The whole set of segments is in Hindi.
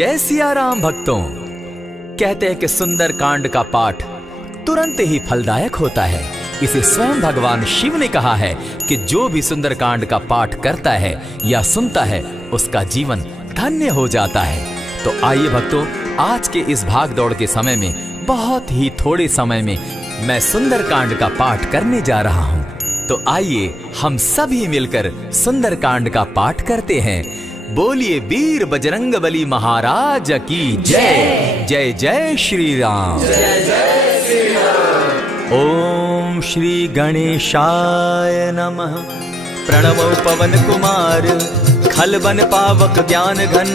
जय सिया राम भक्तों। कहते हैं कि सुंदर कांड का पाठ तुरंत ही फलदायक होता है। इसे स्वयं भगवान शिव ने कहा है कि जो भी सुंदर कांड का पाठ करता है या सुनता है उसका जीवन धन्य हो जाता है। तो आइए भक्तों, आज के इस भाग दौड़ के समय में बहुत ही थोड़े समय में मैं सुंदर कांड का पाठ करने जा रहा हूँ। तो आइए हम सभी मिलकर सुंदर कांड का पाठ करते हैं। बोलिए वीर बजरंगबली महाराज की जय। जय जय श्री राम। जय जय श्री राम। ओम श्री गणेशाय नमः। प्रणवो पवन कुमार, खल बन पावक ज्ञान घन,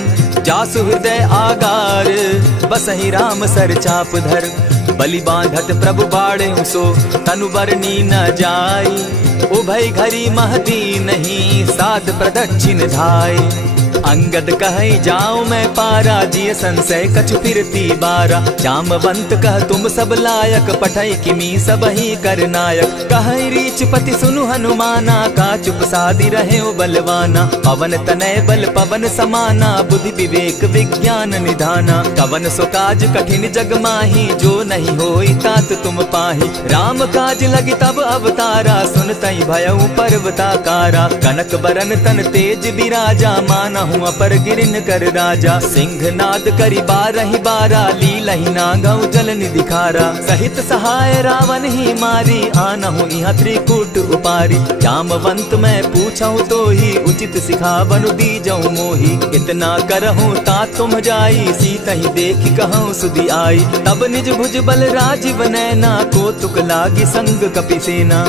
जासु हृदय आगार, बसहि राम सर चाप धर, बलि बांधत प्रभु बाढ़े सो, तनु बरनी न जाई, उभय घरी महती नहीं, साध प्रदक्षिण धाय। अंगद कहे जाओ मैं पारा, जिय संशय कछु फिरती बारा, जामवंत कह तुम सब लायक, पठै किमी सब ही कर नायक, कहे रीच पति सुनु हनुमाना, का चुप सादी रहे बलवाना, पवन तनय बल पवन समाना, बुद्धि विवेक विज्ञान निधाना, कवन सो काज कठिन जग माही, जो नहीं होई तात तुम पाही, राम काज लगी तब अवतारा, सुनतई भयउ पर्वताकारा, कनक बरन तन तेज बिराजा, माना अपर गिरिन कर राजा, सिंह नाद करी बारहि बारा, लीलहि नागौ जल निधि खारा, सहित सहाय रावण ही मारी, आनहु इहाँ त्रिकूट उपारी, जामवंत मैं पूछऊं तो ही, उचित सिखावनु दीजऊं मोही, इतना करहूं तात तुम जाई, सीतहि देखि कहूं सुधि आई, तब निज भुज बल राजीव नैना, कौतुक लागी संग कपिसेना,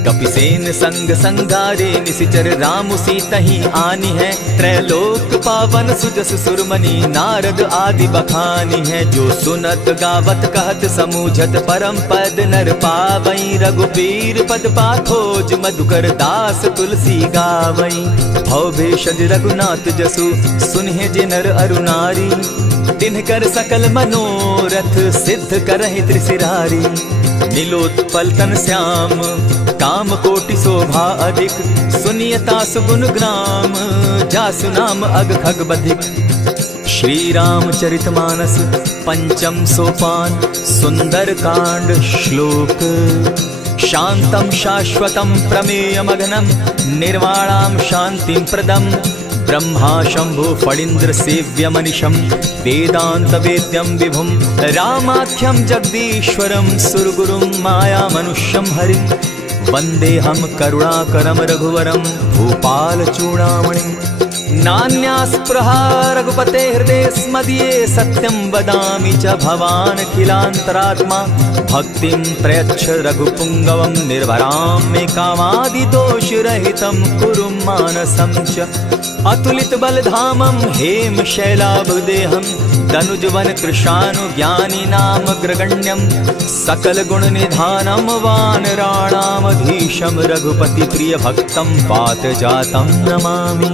कपिसेन संग संगारे, निशिचर राम सीतहि आनी है, त्रैलोक पावन सुजस सुरमणि, नारद आदि बखानी है, जो सुनत गावत कहत समूझत, परम पद नर पावई, रघुबीर पद पाथोज, मधुकर दास तुलसी गावई, भव भेषज रघुनाथ जसु, सुनहि जे नर अरु नारी, तिनकर सकल मनोरथ, सिद्ध करहि त्रिशिरारी, नीलोत्पल तन श्याम, काम कोटि शोभा अधिक, सुनियता सुगुण ग्राम, जासु नाम अग खग बधिक। श्री रामचरितमानस पंचम सोपान, सुंदर कांड श्लोक। शांतम शाश्वतम प्रमेयमघनम, निर्वाणाम शांतिम प्रदम, ब्रह्मा शंभु फणीन्द्र सेव्य मनिषम, वेदांत वेद्यम विभुम, रामाख्यम जगदीश्वरम, सुरगुरुम माया मनुष्यम हरिम, वंदे हम करुणाकरम रघुवरम, भूपाल चूड़ामणिम, नान्यास्पृहा रघुपते हृदय स्मदीये, सत्यं वदामि च भवान् खिलान्तरात्मा, भक्तिं प्रयच्छ रघुपुंगवं, निर्भरां मे कामादि दोषरहितं, कुरु मानसं च अतुलित बलधामं, हेम शैलाभदेहं, तनुजवन कृशानु ज्ञानी नाम ग्रगण्यं, सकल गुण निधानं, वानराणामधीशं, रघुपति प्रिय भक्तं, पात जातं नमामि।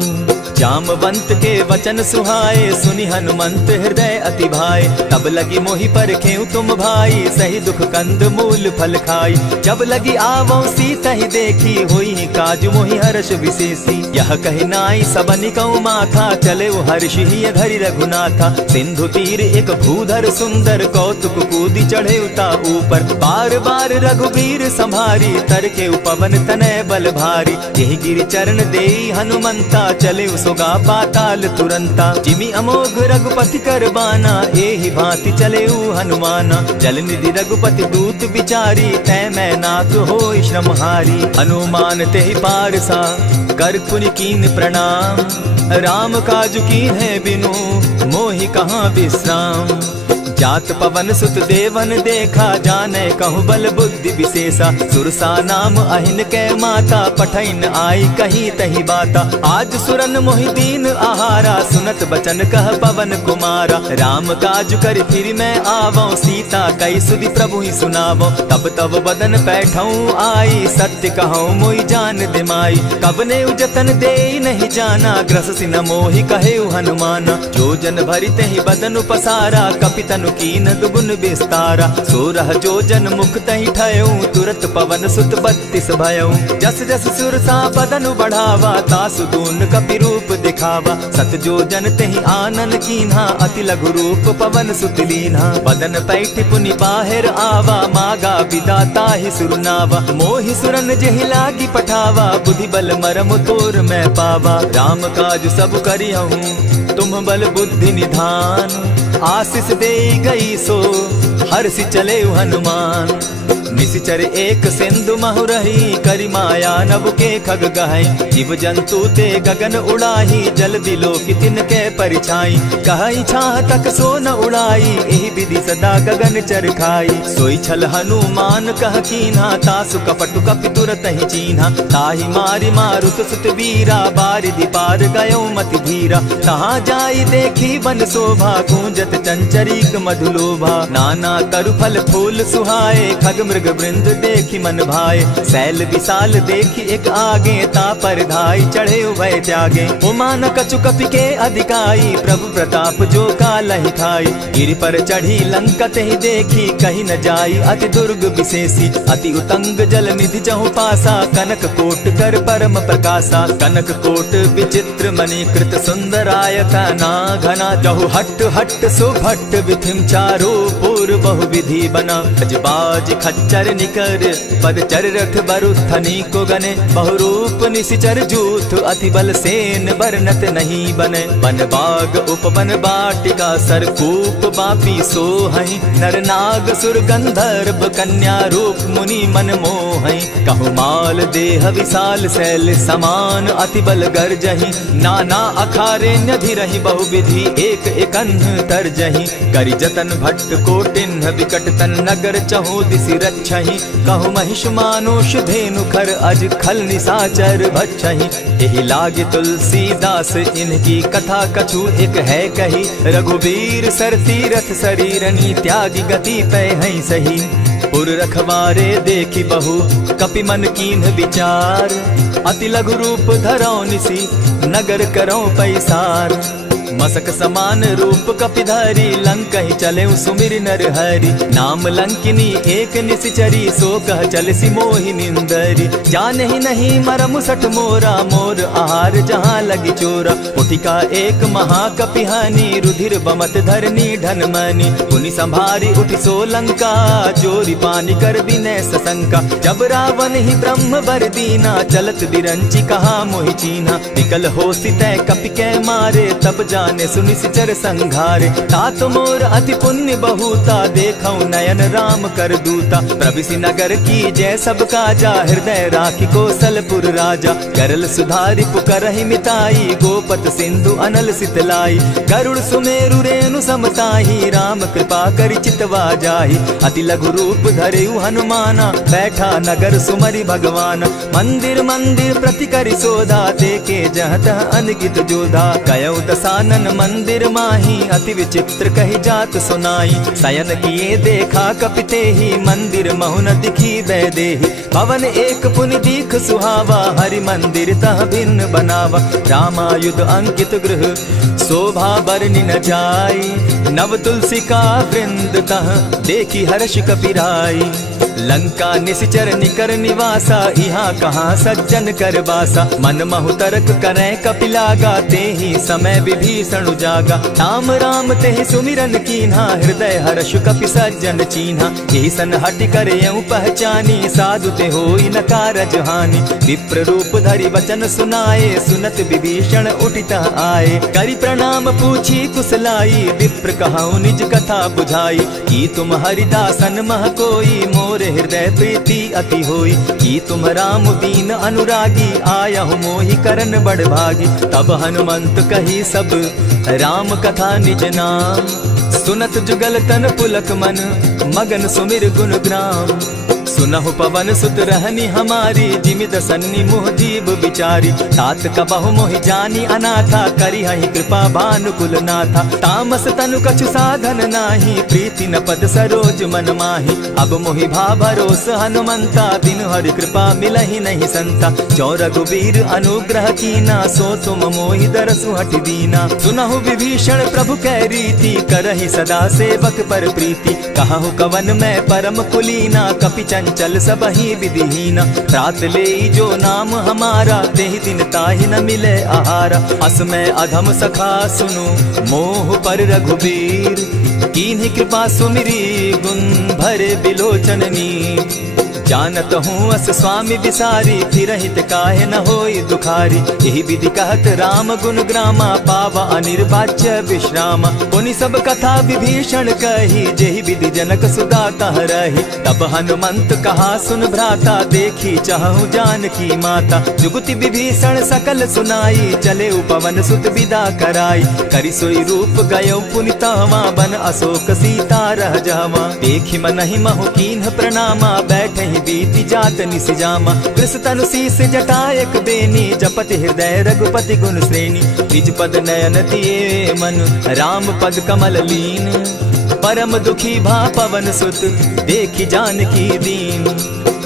जामवंत के वचन सुहाए, सुनि हनुमंत हृदय अति भाए, तब लगी मोहि परखेउ तुम भाई, सही दुख कंद मूल फल खाई, जब लगी आवो सीतहि देखी, होई काज मोहि हर्ष विशेषी, यह कहि नाई सबनि कहु माथा, चले हर्ष ही धरि रघुनाथा, सिंधु तीर एक भूधर सुंदर, कौतुक कूदी चढ़े उता ऊपर, बार बार रघुबीर संभारी, तर के पवन तनय बल भारी, यही गिरि चरण देई हनुमंता, चले सोगा पाताल तुरंता, जिमि अमोघ रघुपति कर बाना, एहि भांति चले हनुमाना, जल निधि रघुपति दूत बिचारी, तै मैं नाथ होई श्रमहारी, हनुमान तेहि पारसा, कर पुनि कीन प्रणाम, राम काज कीन है बिनु, मोहि कहाँ विश्राम, जात पवन सुत देवन देखा, जाने कहु बल बुद्धि विशेषा, सुरसा नाम अहिन कै माता, पठैन आई कहीं तही बाता, आज सुरन मोहि दीन आहारा, सुनत बचन कह पवन कुमारा, राम काज कर फिर मैं आवो, सीता कई सुधि प्रभु ही सुनावो, तब तब बदन बैठऊं आई, सत्य कहूँ मोहि जान दिमाई, कब ने उजतन दे नहीं जाना, ग्रस सिन मोहि कहे हनुमाना, जो जन भरित ही बदन पसारा, कपितन कीन दुगुन विस्तारा, सोरह जो जन मुख तहि ठयऊ, तुरत पवन सुत 32 भयऊ, जस जस सुरसा बदन बढ़ावा, तासु दून कपि रूप देखावा। सत जो जन तेहि आनन कीन्हा, अति लघु रूप पवन सुत लीन्हा। बदन पैठ पुनि बाहिर आवा, मागा विदाता ही सुरनावा। मोहि सुरन जेहि लागी पठावा, बुद्धि बल मरम तोर मैं पावा। राम काज सब करिहूँ तुम बल बुद्धि निधान, आशीष दे गई सो हर्षि चले हनुमान। निशिचर एक सिंधु महु रही, करि माया नभ के खग गहई। जीव जंतु ते गगन उड़ाही, जल दिलो कि तिनके परिछाई। कहई छाह तक सो न उड़ाई, एहि विधि सदा गगन चर खाई। सोई छल हनुमान कह कीन्हा, तासु कपटु कपि तुरत ही चीन्हा। ताहि मारि मारुत सुत वीरा, बारिधि पार गयो मति धीरा। तहाँ जाई देखी वन शोभा, गूंजत चंचरीक मधुलोभा। नाना तरु फल फूल सुहाए, खग मृग वृंद देखी मन भाए। सैल विशाल देखी एक आगे, तापर धाई चढ़े उभय त्यागे। उमान कछु कपि के अधिकाई, प्रभु प्रताप जो कालहि खाई। गिरि पर चढ़ी लंका तेहि देखी, कहीं न जाई अति दुर्ग विशेषी। अति उतंग जल निधि जहु पासा, कनक कोट कर परम प्रकाशा। कनक कोट विचित्र मणिकृत सुंदरायत ना घना। जहु हट हट सुभट विधिम चारो पूर्व बहु विधि बना। बाज खच्चर निकर पद चर रथ बरुथनी को गने। बहुरूप निशिचर जूथ अति बल सेन बरनत नहीं बने। बन बाग उपवन बाटिका सरकूप बापी सोहई। नर नाग सुर गंधर्व कन्या रूप मुनि मन मोहई। कहु माल देह विशाल शैल समान, अति बल गर्जही। नाना अखारे न्यधिरहि बहुविधि, एक एकन्ह तरजही। करि जतन भट्ट कोटिन्ह विकट तन नगर चहु दिसि रक्षहि। कहु महिष मानुष धेनु खर, अज खल निशाचर भक्षहि। एहि लागे तुलसीदास इनकी कथा, कछु एक है कही। रघुवीर सर तीरथ शरीरनी, त्यागी गति पै हैं सही। पुर रखवारे देखी बहु, कपि मन कीन्ह विचार। अति लघु रूप धरौ निसी, नगर करौ पैसार। मसक समान रूप कपिधारी, लंक ही चले सुमिर नर हरि। नाम लंकिनी एक निशिचरी, सो कह चल सी मोहि निंदरी। जाने ही नहीं मरम सठ मोरा, मोर आहार जहाँ लगी चोरा। उठिका एक महाकपिहानी, रुधिर बमत धरनी ढन मनी। पुनि संभारी उठि सो लंका, जोरी पानी कर विनय सशंका। जब रावण ही ब्रह्म बर दीना, चलत बिरंची कहा मोहि चीन्हा। निकल हो सितै कपि कै मारे, तब जाने सुनिशिचर संघारे। तात मोर अति पुण्य बहुता, देखौ नयन राम कर दूता। प्रविशि नगर की जय सब काजा, हृदय राखी कौशलपुर राजा। करल सुधारि पुकरहि मिताई, गोपत सिंधु अनल सितलाई। गरुड़ सुमेरु रेणु समताही, राम कृपा करि चितवा जाहि। अति लघु रूप धरेउ हनुमाना, बैठा नगर सुमरि भगवान। मंदिर मंदिर प्रति करि सोधा, देखे जह तह अनगित जोधा। कयौ दसानन मंदिर माही, अति विचित्र कही जात सुनाई। शयन किए देखा कपिते ही, मंदिर महु न दिखी दय देहि। भवन एक पुनि दीख सुहावा, हरि मंदिर तह भिन्न बनावा। रामायुध अंकित गृह शोभा बरनि न जाई। नव तुलसी का वृंद तह देखी हर्ष कपिराई। लंका निशिचर निकर निवासा, यहाँ कहाँ सज्जन कर बासा। मन महु तरक करै कपिलागा, तेहि समय विभीषण जागा। राम राम तेहि सुमिरन कीन्हा, हृदय हर्ष कपि सज्जन चीन्हा। एहि सन हटि करयउ पहचानी, साधु ते होई न कारज हानि। विप्र रूप धरि वचन सुनाए, सुनत विभीषण उठितः आए। करि प्रणाम पूछी कुशलाई, विप्र कहौ निज कथा बुझाई। की तुम हरिदासन मह कोई, मोर हृदय प्रीति अति होई। की तुम राम दीन अनुरागी, आयहु मोहि करन बड़ भागी। तब हनुमंत कही सब राम कथा निज नाम, सुनत जुगल तन पुलक मन, मगन सुमिर गुण ग्राम। सुनहु पवन सुत रहनी हमारी, जिमित सन्नी मुह जीव विचारी। तात कबहु मोहि जानी अनाथा, करिहहि कृपा भानुकुल नाथा। तामस तनु कछु साधन नाही, प्रीति न पद सरोज मन माही। अब मोहि भा भरोस हनुमंता, बिनु हरि कृपा मिलहि नहीं संता। जो रघुवीर अनुग्रह कीना, सो तुम मोहि दरसु हटि दीना। सुनहु विभीषण प्रभु कै रीति, करहि सदा सेवक पर प्रीति। कहु कवन मैं परम कुलीना, कपि चंचल सबहि विधिहीन। रात ले जो नाम हमारा, तेहि दिन ताहि न मिले आहारा। अस में अधम सखा सुनु, मोह पर रघुबीर। कीन्ही कृपा सुमिरी, गुण भरे बिलोचन नीर। जानत हूँ अस स्वामी विसारी, फिरहित काहे न होई दुखारी। यही विधि कहत राम गुण ग्रामा, पावा अनिर्वाच्य विश्रामा। पुनि सब कथा विभीषण कही, जेहि विधि जनक सुता तह रही। तब हनुमंत कहा सुन भ्राता, देखी चाहूँ जानकी माता। जुगति विभीषण सकल सुनाई, चले उपवन सुत विदा कराई। करि सोई रूप गयो पुनि तहवा, बन अशोक सीता रह जावा। देखि मनहि महु कीन्ह प्रणामा, बैठहि बीति जात निस जामा। कृष तनु शीस जटायक बेनी, जपति हृदय रघुपति गुण श्रेणी। निज पद नयन दिए मन, राम पद कमल लीन। परम दुखी भा पवन सुत, देखि जानकी दीन।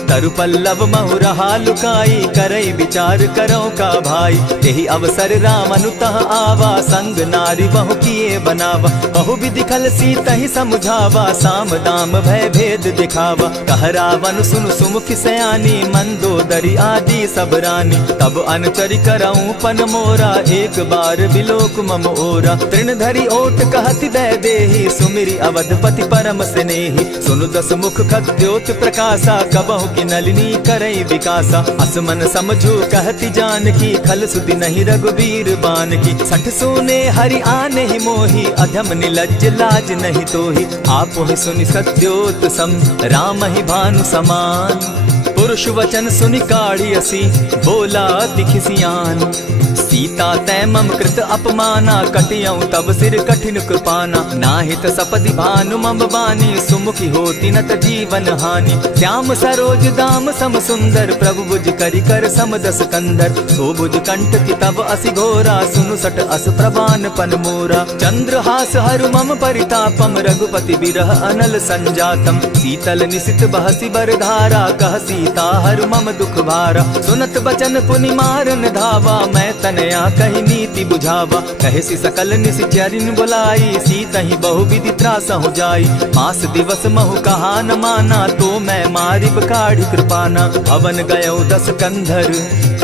तरु पल्लव महु रहा लुकाई, करई विचार करो का भाई। यही अवसर राम अनुतः आवा, संग नारी बहु किए बनावा। बहु विधि खल सीतहि समुझावा, साम दाम भय भेद दिखावा। कह रावण सुन सुमुखि सयानी, मंदोदरी आदि सब रानी। तब अनुचरि करऊं पन मोरा, एक बार बिलोक मम ओरा। तृण धरि ओट कहति दय देहि, सुमिरि अवधपति परम स्नेही। सुनु दस मुख खद्योत प्रकाशा, कबहु की नलिनी करई विकासा। असमन समझो कहती जानकी, खल सुधि नहीं रघुबीर बान की। सठ सोने हरि आने ही मोही, अधम निलज्ज लाज नहीं तोही। आप ही सुनि सत्योत सम, राम ही भानु समान। पुरुष वचन सुनि काढ़ियसी, बोला अति खिसियान। सीता तै मम कृत अपमाना, कटियऊं तब सिर कठिन कृपाना। नाहित सपदि भानु मम बानी, सुमुखी होती नत जीवन हानि। श्याम सरोज दाम सम सुंदर, प्रभु भुज करि कर सम दस कंधर। सो भुज कंठ की तब असि घोरा, सुनु सट अस प्रवान पन मोरा। चंद्रहास हरु मम परितापम, रघुपति बिरह अनल संजातम। शीतल निशित बहसी बरधारा, कह सीता हरु मम दुख भारा। सुनत बचन पुनि मारन धावा, मैं तनया कही नीति बुझावा। कहे सी सकल निशिचरिन बुलाई, सीतहि बहु विधि त्रास हो जाई। मास दिवस महु कहा न माना, तो मैं मारिब काढ़ी कृपाना। भवन गयो दस कंधर,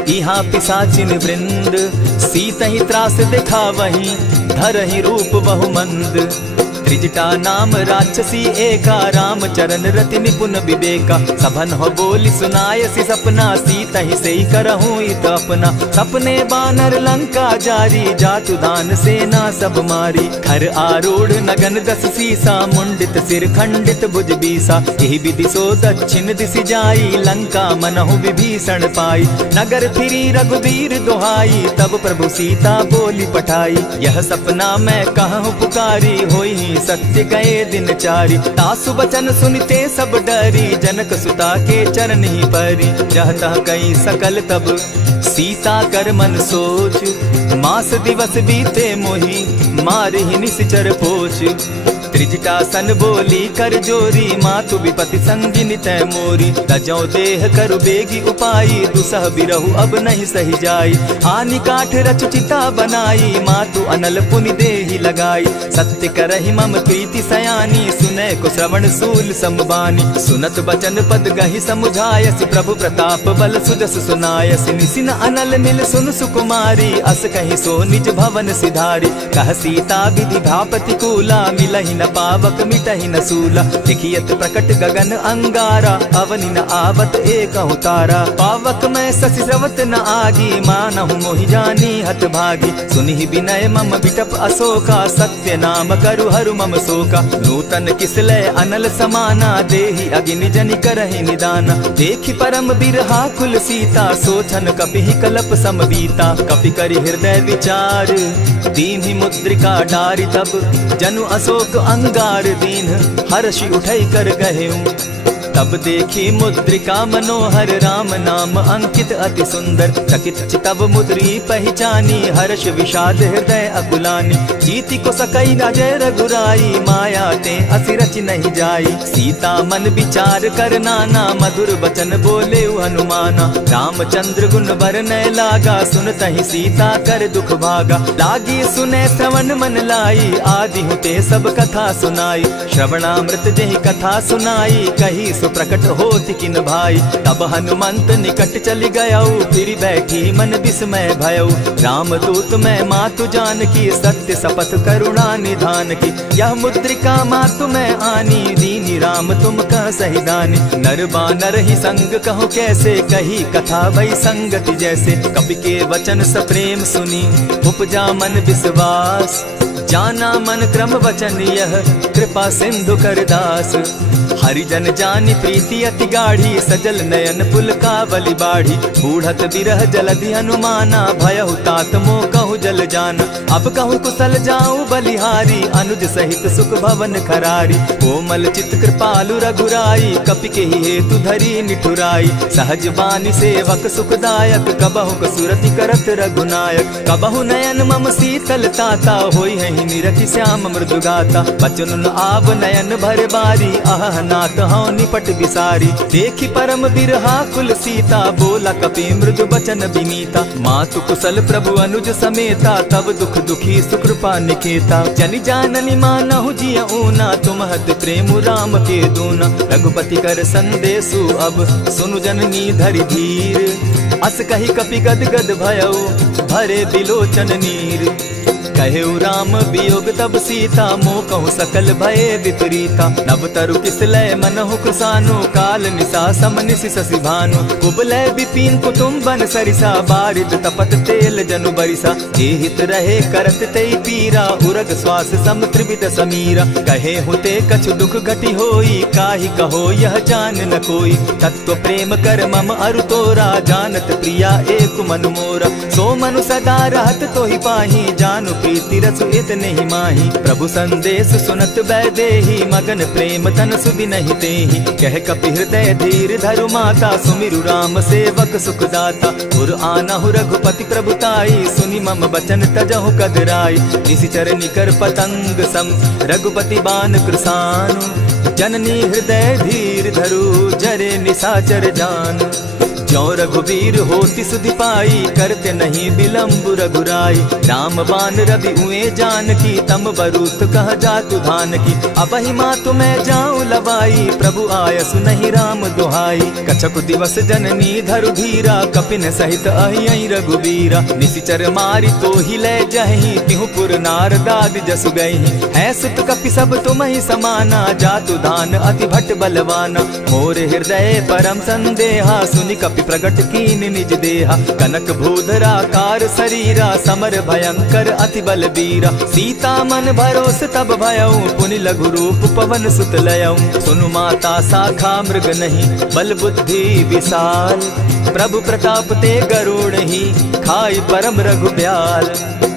इहाँ पिशाचिन वृंद। सीतहि त्रास दिखावहि, धरहि रूप बहु मंद। त्रिजटा नाम राक्षसी एका, राम चरण रति निपुण विवेका। सभन हो बोली सुनायसी सपना, सीतहि सेई करहूँ इत अपना। सपने बानर लंका जारी, जातु दान सेना सब मारी। खर आरूढ़ नगन दस सीसा, मुंडित सिर खंडित भुज बीसा। यही विधि सो दक्षिण दिशि जाई, लंका मनहु विभीषण पाई। नगर फिरी रघुबीर दुहाई, तब प्रभु सीता बोली पठाई। यह सपना मैं कहूँ पुकारी, होई सत्य गए दिन चारी। तासु बचन सुनते सब डरी, जनक सुता के चरण ही परी। जहता कई सकल तब सीता कर मन सोच, मास दिवस बीते मोही, मार ही निश्चर पोच। त्रिजटा सन बोली कर जोरी, मातु विपति संगिनी तै मोरी। तजौ देह करु बेगी उपाई, दुसह बिरहु अब नहीं सही जाई। आनी काठ रच चिता बनाई, मातु अनल पुनि देहि लगाई। सत्य करहि मम प्रीति सयानी, सुनै को श्रवण सूल समबानी। सुनत बचन पद गहि समुझायसि, प्रभु प्रताप बल सुजस सुनायसि। निसिन अनल मिल सुन सुकुमारी, अस कहि सो निज भवन सिधारी। कह सीता विधि भापति कूला, मिलहि न पावक मिटहि न सूला। देखियत प्रकट गगन अंगारा, अवनि न आवत एक तारा। पावक मैं शशि स्रवत न आगी, मानहु मोहि जानी हत भागी। सुनिहि विनय मम बिटप अशोका, सत्य नाम करु हरु मम शोका। नूतन किसलय अनल समाना, देहि अगिनि जनि करहि निदाना। देखि परम बिरहा कुल सीता, सोचन कपिहि कलप सम बीता। कपि करि हृदय विचार, दीन्हि मुद्रिका डारि। तब जनु अशोक अंगार दीन, हर्षि उठई कर गहेऊं। तब देखी मुद्रिका मनोहर, राम नाम अंकित अति सुंदर। चकित चितव मुद्री पहचानी, हर्ष विषाद हृदय अकुलानी। जीति को सकई न जय रघुराई, माया ते असि रचि नहीं जाई। सीता मन विचार कर नाना, मधुर बचन बोले हनुमाना। रामचंद्र गुण बरनय लागा, सुनतहि सीता कर दुख भागा। लागी सुने श्रवण मन लाई, आदि होते सब कथा सुनाई। श्रवणामृत जहि कथा सुनाई, कही सो प्रकट होत किन भाई। तब हनुमंत निकट चली गयऊ, फिर बैठी मन विस्मय भयऊ। राम दूत मैं मातु जान की, सत्य शपथ करुणा निधान की। यह मुद्रिका मातु मैं आनी, दीनी राम तुम कह सही दानी। नर बानर ही संग कहो कैसे, कही कथा भई संगति जैसे। कपि के वचन स प्रेम सुनी, उपजा मन विश्वास। जाना मन क्रम वचन यह, कृपा सिंधु कर दास। हरिजन जानी प्रीति अति गाढ़ी, सजल नयन पुलकावली बाढ़ी। बूढ़त बिरह जलधि हनुमाना, भयहु तात मोह कहु जल जाना। अब कहूँ कुशल जाऊं बलिहारी, अनुज सहित सुख भवन खरारी। कोमल चित कृपालु रघुराई, कपि के ही हेतु धरी निठुराई। सहज बानी सेवक सुखदायक, कबहु कसुरति करत रघुनायक। कबहु नयन मम शीतल ताता, होई है निरखि श्याम मृदु गाता। बचन आब नयन भर बारी, आह नाथ हौ निपट बिसारी। देखी परम बिरहा कुल सीता, बोला कपि मृदु बचन बिनीता। मातु कुशल प्रभु अनुज समेता, तब दुख दुखी सुकृपा निकेता। जनि जाननी मानहु जिय ऊना, तुम हत प्रेम राम के दूना। रघुपति कर संदेशु अब, सुनु जननी धरि धीर। अस कही कपि गद गद भयऊ, भरे बिलोचन नीर। कहेउ राम वियोग तब सीता, मोह कहूँ सकल भये विपरीता। नव तरु किसलय मनहु कृसानु, काल निशा सम निशि शशि भानु। कुबलय विपिन कुटुम्बन सरिसा, बारिद तपत तेल जनु बरिसा। जे हित रहे करत तेई पीरा, उरग श्वास सम त्रिविध समीरा। कहे हुते कछु दुख घटी होई, काहि कहो यह जान न कोई। तत्व प्रेम कर मम अरु तोरा, जानत प्रिया एक मनु मोरा। सो मनु सदा रहत तोहि पाही, जानु प्रीति रसु इतने ही माही। प्रभु संदेश सुनत वैदेही, मगन प्रेम तन सुधि नहीं तेहि। कह कपि हृदय धीर धरु माता, सुमिरु राम सेवक सुखदाता। उर आनहु रघुपति प्रभुताई, सुनि मम बचन तजहु कदराई। निशिचर निकर पतंग सम, रघुपति बान कृसानु। जननी हृदय धीर धरु, जरे निशाचर जान। ज्यों रघुवीर होति सुधि पाई, करते नहीं विलम्ब रघुराई। राम बान रवि उए जान की, तम बरूत कह जातु धान की। अबहि मातु मैं जाऊं लवाई, प्रभु आयसु नहीं राम दुहाई। कछक दिवस जननी धरु धीरा, कपिन सहित अहि रघुवीरा। निशिचर मारी तो ही ले जहि, तिहु पुर नारदाद जसु गहि। है सुत कपि सब तुम ही समाना, जातु धान अति भट बलवाना। मोर हृदय परम संदेहा, सुनि कपि प्रगट कीन निज देहा। कनक भूधराकार शरीरा, समर भयंकर अति बल बीरा। सीता मन भरोस तब भयऊ, पुनि लघु रूप पवन सुत लयऊ। सुनु माता शाखा मृग नहीं, बल बुद्धि विशाल। प्रभु प्रताप ते गरुड़ ही, खाई परम रघुब्याल।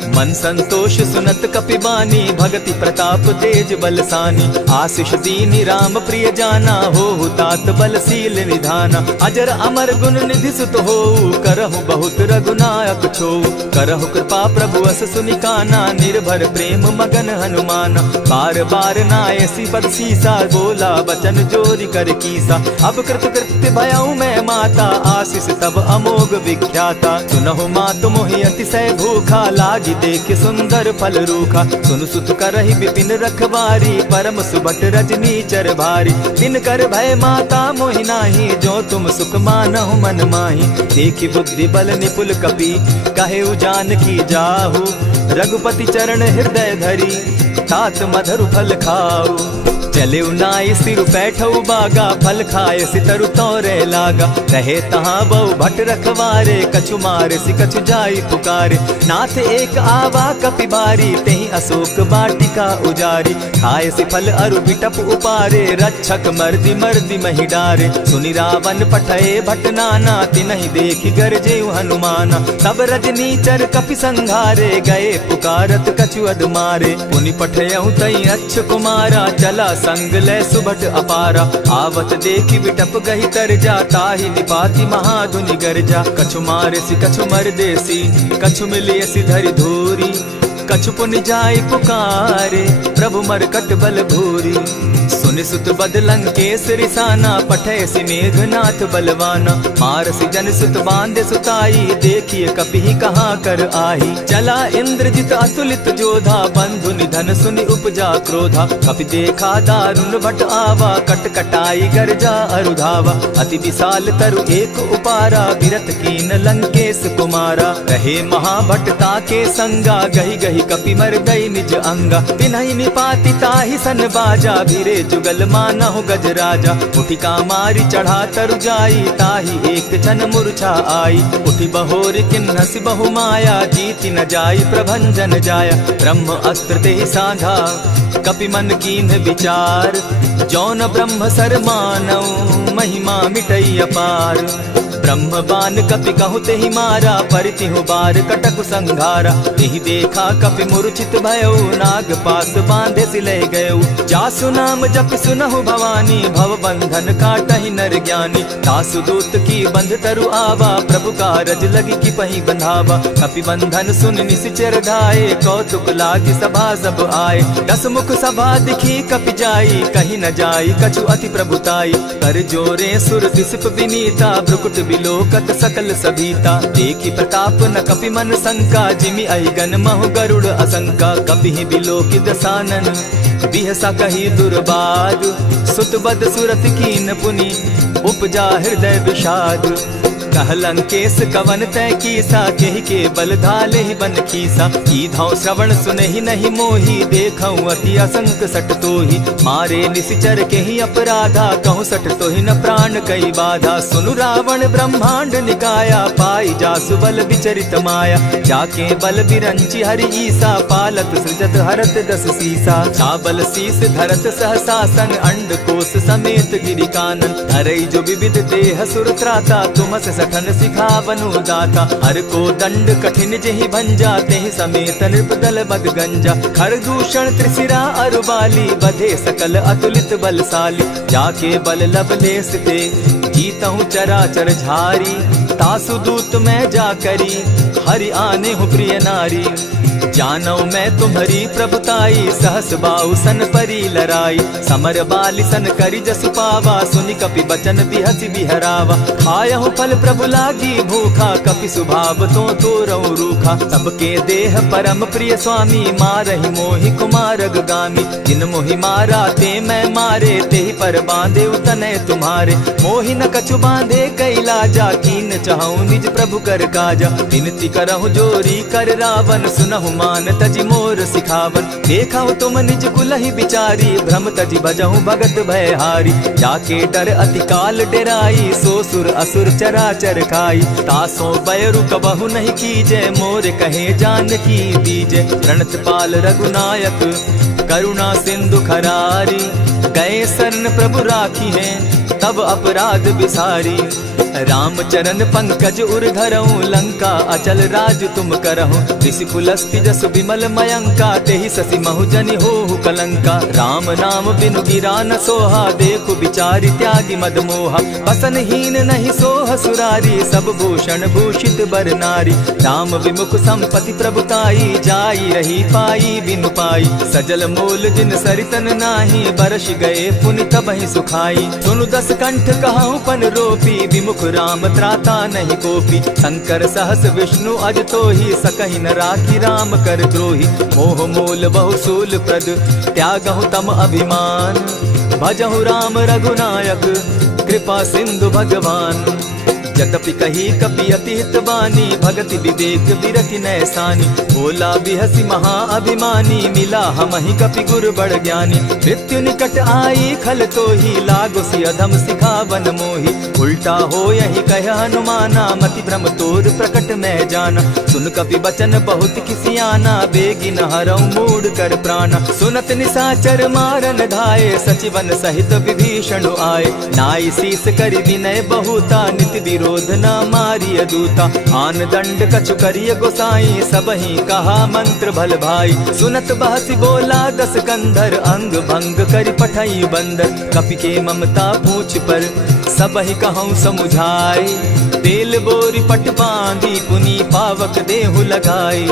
मन संतोष सुनत कपि बानी, भगति प्रताप तेज बलसानी। आशीष दीनी राम प्रिय जाना, हो तात बलशील निधाना। अजर अमर गुण निधि सुत हो, करहु बहुत रघुनायक छो। करहु कृपा प्रभु अस सुनिकाना, निर्भर प्रेम मगन हनुमाना। बार बार नायसी पद सीसा, बोला बचन जोरि कर कीसा। अब कृत कृत्य भयऊ मैं माता, आशीष तब अमोघ विख्याता। सुनहु मातु मोहि अतिशय भूखा, लागी देख सुंदर फल रूखा। सुन सुत करहि विपिन रखवारी, परम सुबट रजनी चर भारी। दिन कर भय माता मोहि नाही, जो तुम सुख मानहु मन माही। देखि बुद्धि बल निपुल कपि, कहेउ जानकी जाहु। रघुपति चरण हृदय धरी, तात मधुर फल खाऊ। चले नाई सिर बैठऊ बागा, फल खाए सितरु तोरे लागा। रहे तहाँ बहु भट रखवारे, कछु मारे सि कछु जाई पुकारे। नाथ एक आवा कपि बारी, तेहि अशोक बाटिका उजारी। खाए सि फल अरु बिटप उपारे, रक्षक मर्दि मर्दि महि डारे। सुनि रावण पठए भट नाना, तिनहि देखि गरजेउ हनुमाना। तब रजनीचर कपि संघारे, गए पुकारत कछु अधमारे। पुनि पठयउ तई अच्छ कुमारा, चला संग ले सुभट अपारा। आवत देखि बिटप गहि तर जा, ताहि निपाति महाधुनि गर्जा। कछु मारे सि कछु मर देसी, कछु मिलिए सि धरि धूरी। कछु पुनि जाय पुकारे, प्रभु मरकट बल भूरी। सुनि सुत बद लंकेश रिसाना, पठय सि मेघनाथ बलवाना। मारसि जन सुत बांधे सुताई, देखिए कपि कहाँ कर आही। चला इंद्रजित अतुलित जोधा, बंधु निधन सुनि उपजा क्रोधा। कपि देखा दारुण भट आवा, कट कटाई गर्जा अरुधावा। अति विशाल तरु एक उपारा, विरत कीन लंकेश कुमारा। रहे महाभट ताके संगा, गही गही कपि मर गई निज अंगा। तिन्हि निपाति ताहि सन बाजा, भीरे जुगल मानहु गजराजा। उठि कामारी चढ़ा तरु जाई, ताहि एक क्षण मूर्छा आई। उठि बहोर किन्हसि बहु माया, जीति न जाई प्रभंजन जाया। ब्रह्म अस्त्र देहि साधा, कपि मन कीन्ह विचार। जौन ब्रह्म सर मानौ, महिमा मिटई अपार। ब्रह्म बान कपि कहु तेहि मारा, परितिहु बार कटकु संघारा। तेहि देखा कपि मूर्छित भयउ, नाग पास बांधे सिलय गयउ। जासु नाम जपि सुनहु भवानी, भव बंधन काटहि नर ज्ञानी। तासु दूत की बंध तरु आवा, प्रभु कारज लगी कि पहि बंधावा। कपि बंधन सुन निसिचर धाये, कौतुक लागी सभा सब आए। दस मुख सभा दिखी कपि जाई, कहीं न जाई कछु अति प्रभुताई। कर जोरे सुर दिसप विनीता, भ्रुकुट बिलोकत सकल सभीता। देखी प्रताप न कपि मन शंका, जिमि अहिगन महु गरुड़ असंका। कपि बिलोकि दसानन, बिहसा कही दुर्बाद। सुत बद सुरत कीन पुनि, उपजा हृदय विषाद। कह लंकेश कवन तय कीसा, केहि के बल धाले ही बन खीसा। कीधौ श्रवण सुनहि नहीं मोही, देखऊं अति असंक सट तोही। मारे निसिचर केहि अपराधा, कहूँ सट तोहि न प्राण कई बाधा। सुनु रावण ब्रह्मांड निकाया, पाई जासु बल विचरित माया। जाके बल बिरंची हरि ईसा, पालत सृजत हरत दस सीसा। चाबल शीस धरत सहसासन, अंड कोश समेत गिरि कानन। धरई जो विविध देह सुर त्राता, तुमस सठन सिखावनु दाता। हर को दंड कठिन जेहि भंजा, तेहि समेत नृपदल बद गंजा। खर दूषण त्रिशिरा अरुबाली, बधे सकल अतुलित बलशाली। जाके बल लवलेस ते, जीतहु चराचर झारी। तासु दूत मैं जा करी, हरि आने हूँ प्रिय नारी। जानौ मैं तुम्हारी प्रभुताई, सहस बाहु सन परी लराई। समर बाली सन करी जसु पावा, सुनि कपि बचन बिहसि बिहरावा। खायहु फल प्रभु लागी भूखा, कपि सुभाव तो तोरऊ रूखा। सबके देह परम प्रिय स्वामी, मारहि मोहि कुमारग गामी। जिन मोहि मारा ते मैं मारे, तेहि पर बांधे उतनय तुम्हारे। मोहि न कछु बांधे कैलाजा, कीन चाहूं निज प्रभु कर काजा। विनती करहु जोरी कर रावण, सुनहु मान तजि मोर सिखावन। देखहु तुम निज कुलहि बिचारी, भ्रम तजि भजहु भगत भयहारी। जाके डर अति काल डेराई, सो सुर असुर चराचर खाई। तासो बैरु कबहु नहीं कीजे, मोर कहे जानकी दीजे। प्रणत पाल रघुनायक, करुणा सिंधु खरारी। गए शरण प्रभु राखी है, तब अपराध बिसारी। राम चरण पंकज उर धरऊं, लंका अचल राज तुम करहूं। ऋषि पुलस्ति जस विमल मयंका, तेहि ससि महु जनि होहु कलंका। राम नाम बिनु गिरा न सोहा, देखु बिचारी त्यागी मद मोहा। बसन हीन नहीं सोह सुरारी, सब भूषण भूषित बर नारी। राम विमुख संपति प्रभुताई, जाई रही पाई बिनु पाई। सजल मोल जिन सरितन नाही, बरस गए पुनि तबहि सुखाई। सुनु दस कंठ कहूँ पन रोपी, विमुख राम त्राता नहीं कोपी। शंकर सहस विष्णु अज तोहि, सकहि न राखी राम कर द्रोही। मोह मोल बहुसूल प्रद, त्यागहु तम अभिमान। भजहु राम रघुनायक, कृपा सिंधु भगवान। यद्यपि कही कपि अति हितवानी, भगति विवेक विरति नैसानी। बोला बिहसी महा अभिमानी, मिला हमहि कपि गुर बड़ ज्ञानी। मृत्यु निकट आई खल तोहि, लागो सि अधम सिखावन मोहि। उल्टा हो यही कह हनुमाना, मति भ्रम तोर प्रकट मैं जाना। सुन कपि बचन बहुत किसियाना, बेगी न हरऊ मूड कर प्राणा। सुनत निसाचर मारन धाये, सचिवन सहित विभीषण आए। नाई शीस करि विनय बहुता, नित विरोध न मारिय दूता। आन दंड कछु करिय गोसाई, सबहि कहा मंत्र भल भाई। सुनत बहसी बोला दस कंधर, अंग भंग करि पठई बंदर। कपि के ममता पूछ पर, सबहि कहूँ समुझाए। तेल बोरी पट बांधी, पुनि पावक देहु लगाए।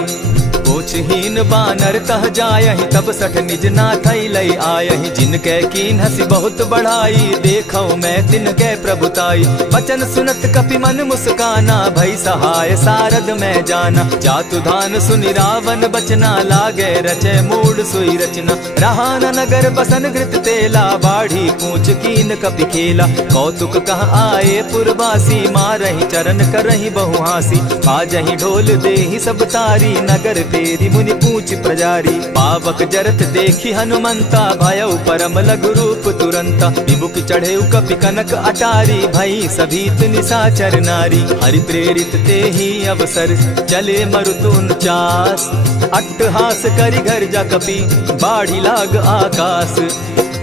पूछहीन बानर तह जायहि तब सठ निज नाथ लई आयहि जिनके कीन हसी बहुत बढ़ाई देखो मैं तिनके प्रभुताई वचन सुनत कपि मन मुस्काना भई सहाय सारद में जाना जातु धान सुनि रावण बचना लागे रचे मूड सोई रचना रहा न नगर बसन घृत तेला बाढ़ी पूछ कीन कपि खेला कौतुक कह आए पुरवासी मारहि चरण करहि बहु हासी बाजहि ढोल देहि सब तारी नगर तेरी मुनि पूछ प्रजारी पावक जरत देखी हनुमंता भयउ परम लघु रूप तुरंता विमुख चढ़े कपि कनक अटारी भई सभीत निशाचर नारी हरि प्रेरित ते ही अवसर चले मरुतु 49 अट्टहास करि घर जा कपि बाढ़ी लाग आकाश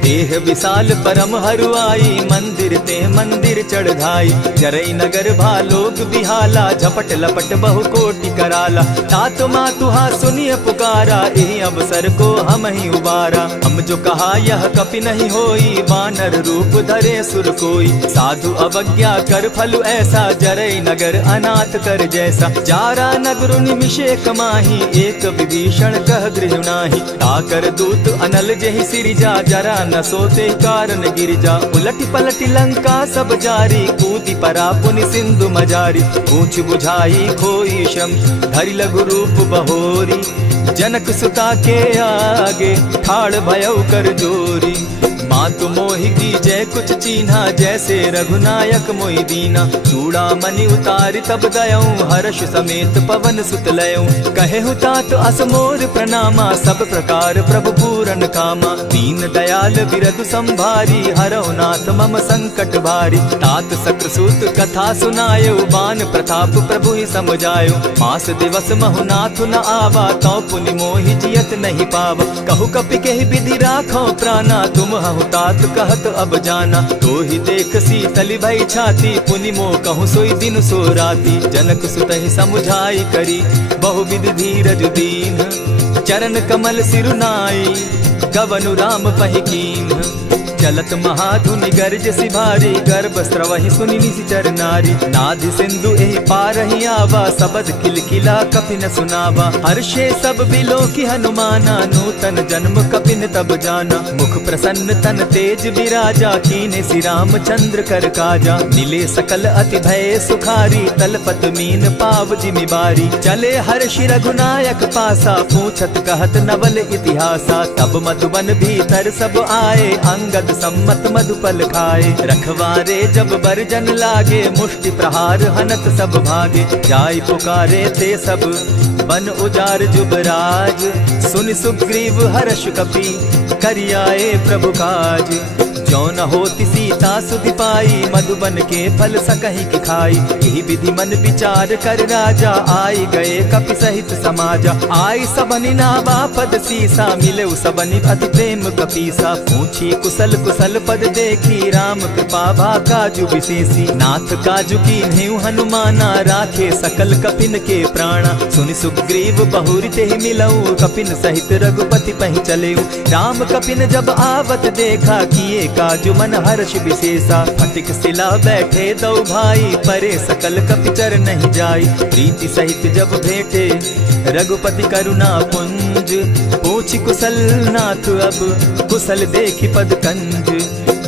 देह विशाल परम हरुआई मंदिर ते मंदिर चढ़ाई जरई नगर भालोग बिहाला झपट लपट बहु कोटि कराला तात मातुहा सुनिय पुकारा यही अवसर को हम ही उबारा हम जो कहा यह कपि नहीं होई वानर रूप धरे सुर कोई साधु अवज्ञा कर फल ऐसा जरई नगर अनाथ कर जैसा जारा नगर निमिषे कमाही एक विभीषण कह गृह नाही ताकर दूत अनल जहि सिरिजा जरा न सोते कारण गिरिजा उलटी पलटी लंका सब जारी कूदी परा पुनि सिंधु मजारी पूछ बुझाई खोई श्रम धरि लघु रूप बहोरी जनक सुता के आगे ठाड़ भयउ कर जोरी मातु मोहि की जय कुछ चीन्हा जैसे रघुनायक मोहि दीना चूड़ा मणि उतारि तब दयऊं हर्ष समेत पवन सुत लयऊं कहे तात असमोर प्रणामा सब प्रकार प्रभु पूरन कामा दीन दयाल बिरदु संभारी हरौ नाथ मम संकट भारी तात सक्रसूत कथा सुनायो बान प्रताप प्रभु ही समझायो मास दिवस महु नाथ न आवा तौ पुनि मोहि जियत नहीं पावा कहु कपि केहि विधि राखो प्राणा तुम तात कहत अब जाना तो ही देख शीतल भई छाती पुनि मो कहूँ सोई दिन सो राती जनक सुतहि समुझाई करी बहुविध धीरज दीन चरण कमल सिरुनाई गवनु राम पहि कीन चलत महाधुनि गर्ज सिभारी गर्भ स्रवहि सुनि निशिचर नारी नादि सिंधु एहि पारहि आवा सबद किलकिला कपि न सुनावा हर्षे सब बिलो की हनुमाना नूतन जन्म कपि न तब जाना मुख प्रसन्न तन तेज विराजा कीने श्री रामचंद्र कर काजा मिले सकल अति भय सुखारी तलपत मीन पाव जिमि बारी चले हर्षि रघुनायक पासा पूछत कहत नवल इतिहासा तब मधुबन भीतर सब आए अंगद सम्मत मधुपल खाए रखवारे जब बरजन लागे मुष्टि प्रहार हनत सब भागे जाय पुकारे ते सब बन उजार जुबराज सुनि सुग्रीव हर्ष कपि करियाए प्रभु काज जो न होती सीता सुधि पाई मधुबन के फल सकहि की खाई यही विधि मन विचार कर राजा आई गए कपि सहित समाजा आई सबनि नावा पद सीसा मिले सबनि अति प्रेम कपीसा पूछी कुशल कुशल पद देखी राम कृपा भा काजु विशेषी नाथ काजु की नेउ हनुमाना राखे सकल कपिन के प्राणा सुनि सुग्रीव बहुरी ते मिलऊ कपिन सहित रघुपति पहि चलेऊ राम कपिन जब आवत देखा किए काजु मन हर्ष विशेषा फटिक सिला बैठे दो भाई परे सकल कपिचर नहीं जाई प्रीति सहित जब भेटे रघुपति करुणा पुंज पूछ कुशल नाथ अब कुशल देखी पद कंज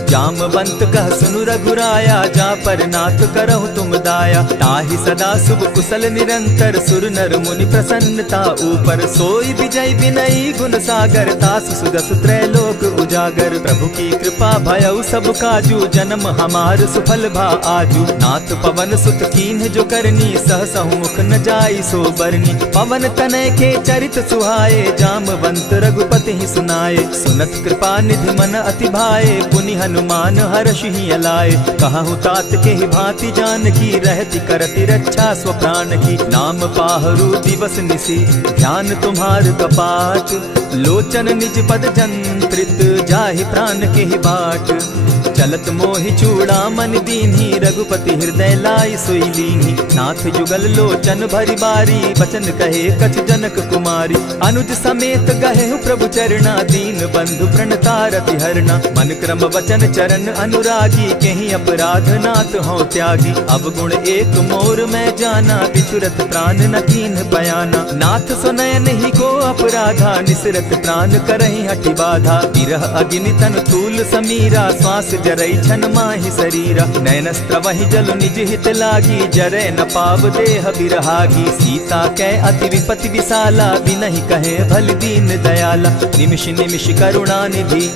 जामवंत कह सुनु रघुराया जा पर नाथ करहु तुम दाया ताहि सदा शुभ कुशल निरंतर सुर नर मुनि प्रसन्नता ऊपर सोई विजय विनयी गुण सागर तास सुदस त्रैलोक उजागर प्रभु की कृपा भयउ सब काजू जन्म हमार सुफल भा आजू नाथ पवन सुत कीन्ह जो करनी सहसहु मुख न जाई सो बरनी पवन तनय के चरित सुहाए जामवंत रघुपति ही सुनाए सुनत कृपा निधि मन अति भाए पुनि हनुमान हर्ष ही अलाए कहूँ तात के ही भांति जान की रहती करती रक्षा स्व प्राण की नाम पाहरू दिवस निसी ध्यान तुम्हार कपाट लोचन निज पद जंत्रित जाहि प्राण के ही बाट चलत मोहि चूड़ामन दीन्ही, रघुपति हृदय लाई सोई लीन्ही। नाथ जुगल लोचन भरी बारी, बचन कहे कछ जनक कुमारी। अनुज समेत गहे प्रभु चरणा, दीन बंधु प्रणतारति हरना। मन क्रम वचन चरण अनुरागी, केहि अपराध नाथ हो त्यागी। अब गुण एक मोर मैं जाना, बिछुरत प्राण न कीन्ह बयाना। नाथ सुनयन ही को अपराधा, निसरत प्राण करहि हठि बाधा। विरह अग्नि तन तूल समीरा, श्वास जरई छन माहि शरीरा। नयनस्त्र वहि जल निज हित लागी, जरै न पाव देह बिरहागी। सीता कै अति विपति विशाला, बिनहि कहे भल दीन दयाला। निमिष निमिष करुणा निधि,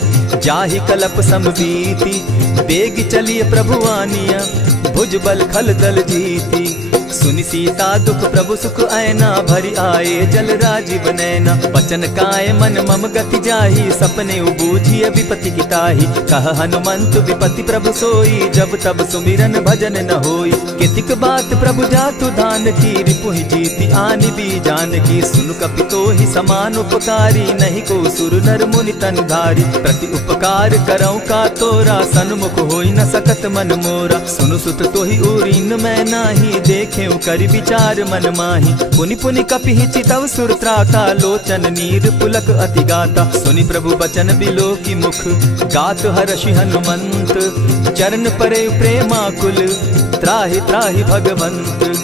जाहि कलप समबीति। बेग चलिए प्रभु आनिया, भुज बल खल दल जीती। सुनि सीता दुख प्रभु सुख ऐना, भरी आए जल राजीव नैना। वचन काय मन मम गति जाहि, सपने बूझिय विपति की ताहि। कह हनुमंत विपति प्रभु सोई, जब तब सुमिरन भजन न होई। कितिक बात प्रभु जातु धान की, रिपुहि जीति आनि भी जान की। सुन कपितोहि समान उपकारी, नहीं को सुर नर मुनि तन धारी। प्रति उपकार करऊँ का तोरा, सन्मुख होई न सकत मन मोरा। सुनु सुत तोहि उरीन मैं नाही, देखे करि विचार मन माही। पुनि पुनि कपिहि चितव सुर त्राता, लोचन नीर पुलक अति गाता। सुनि प्रभु बचन बिलो की मुख, गात हर्षि हनुमंत। चरण परे प्रेमाकुल, त्राहि त्राहि भगवंत।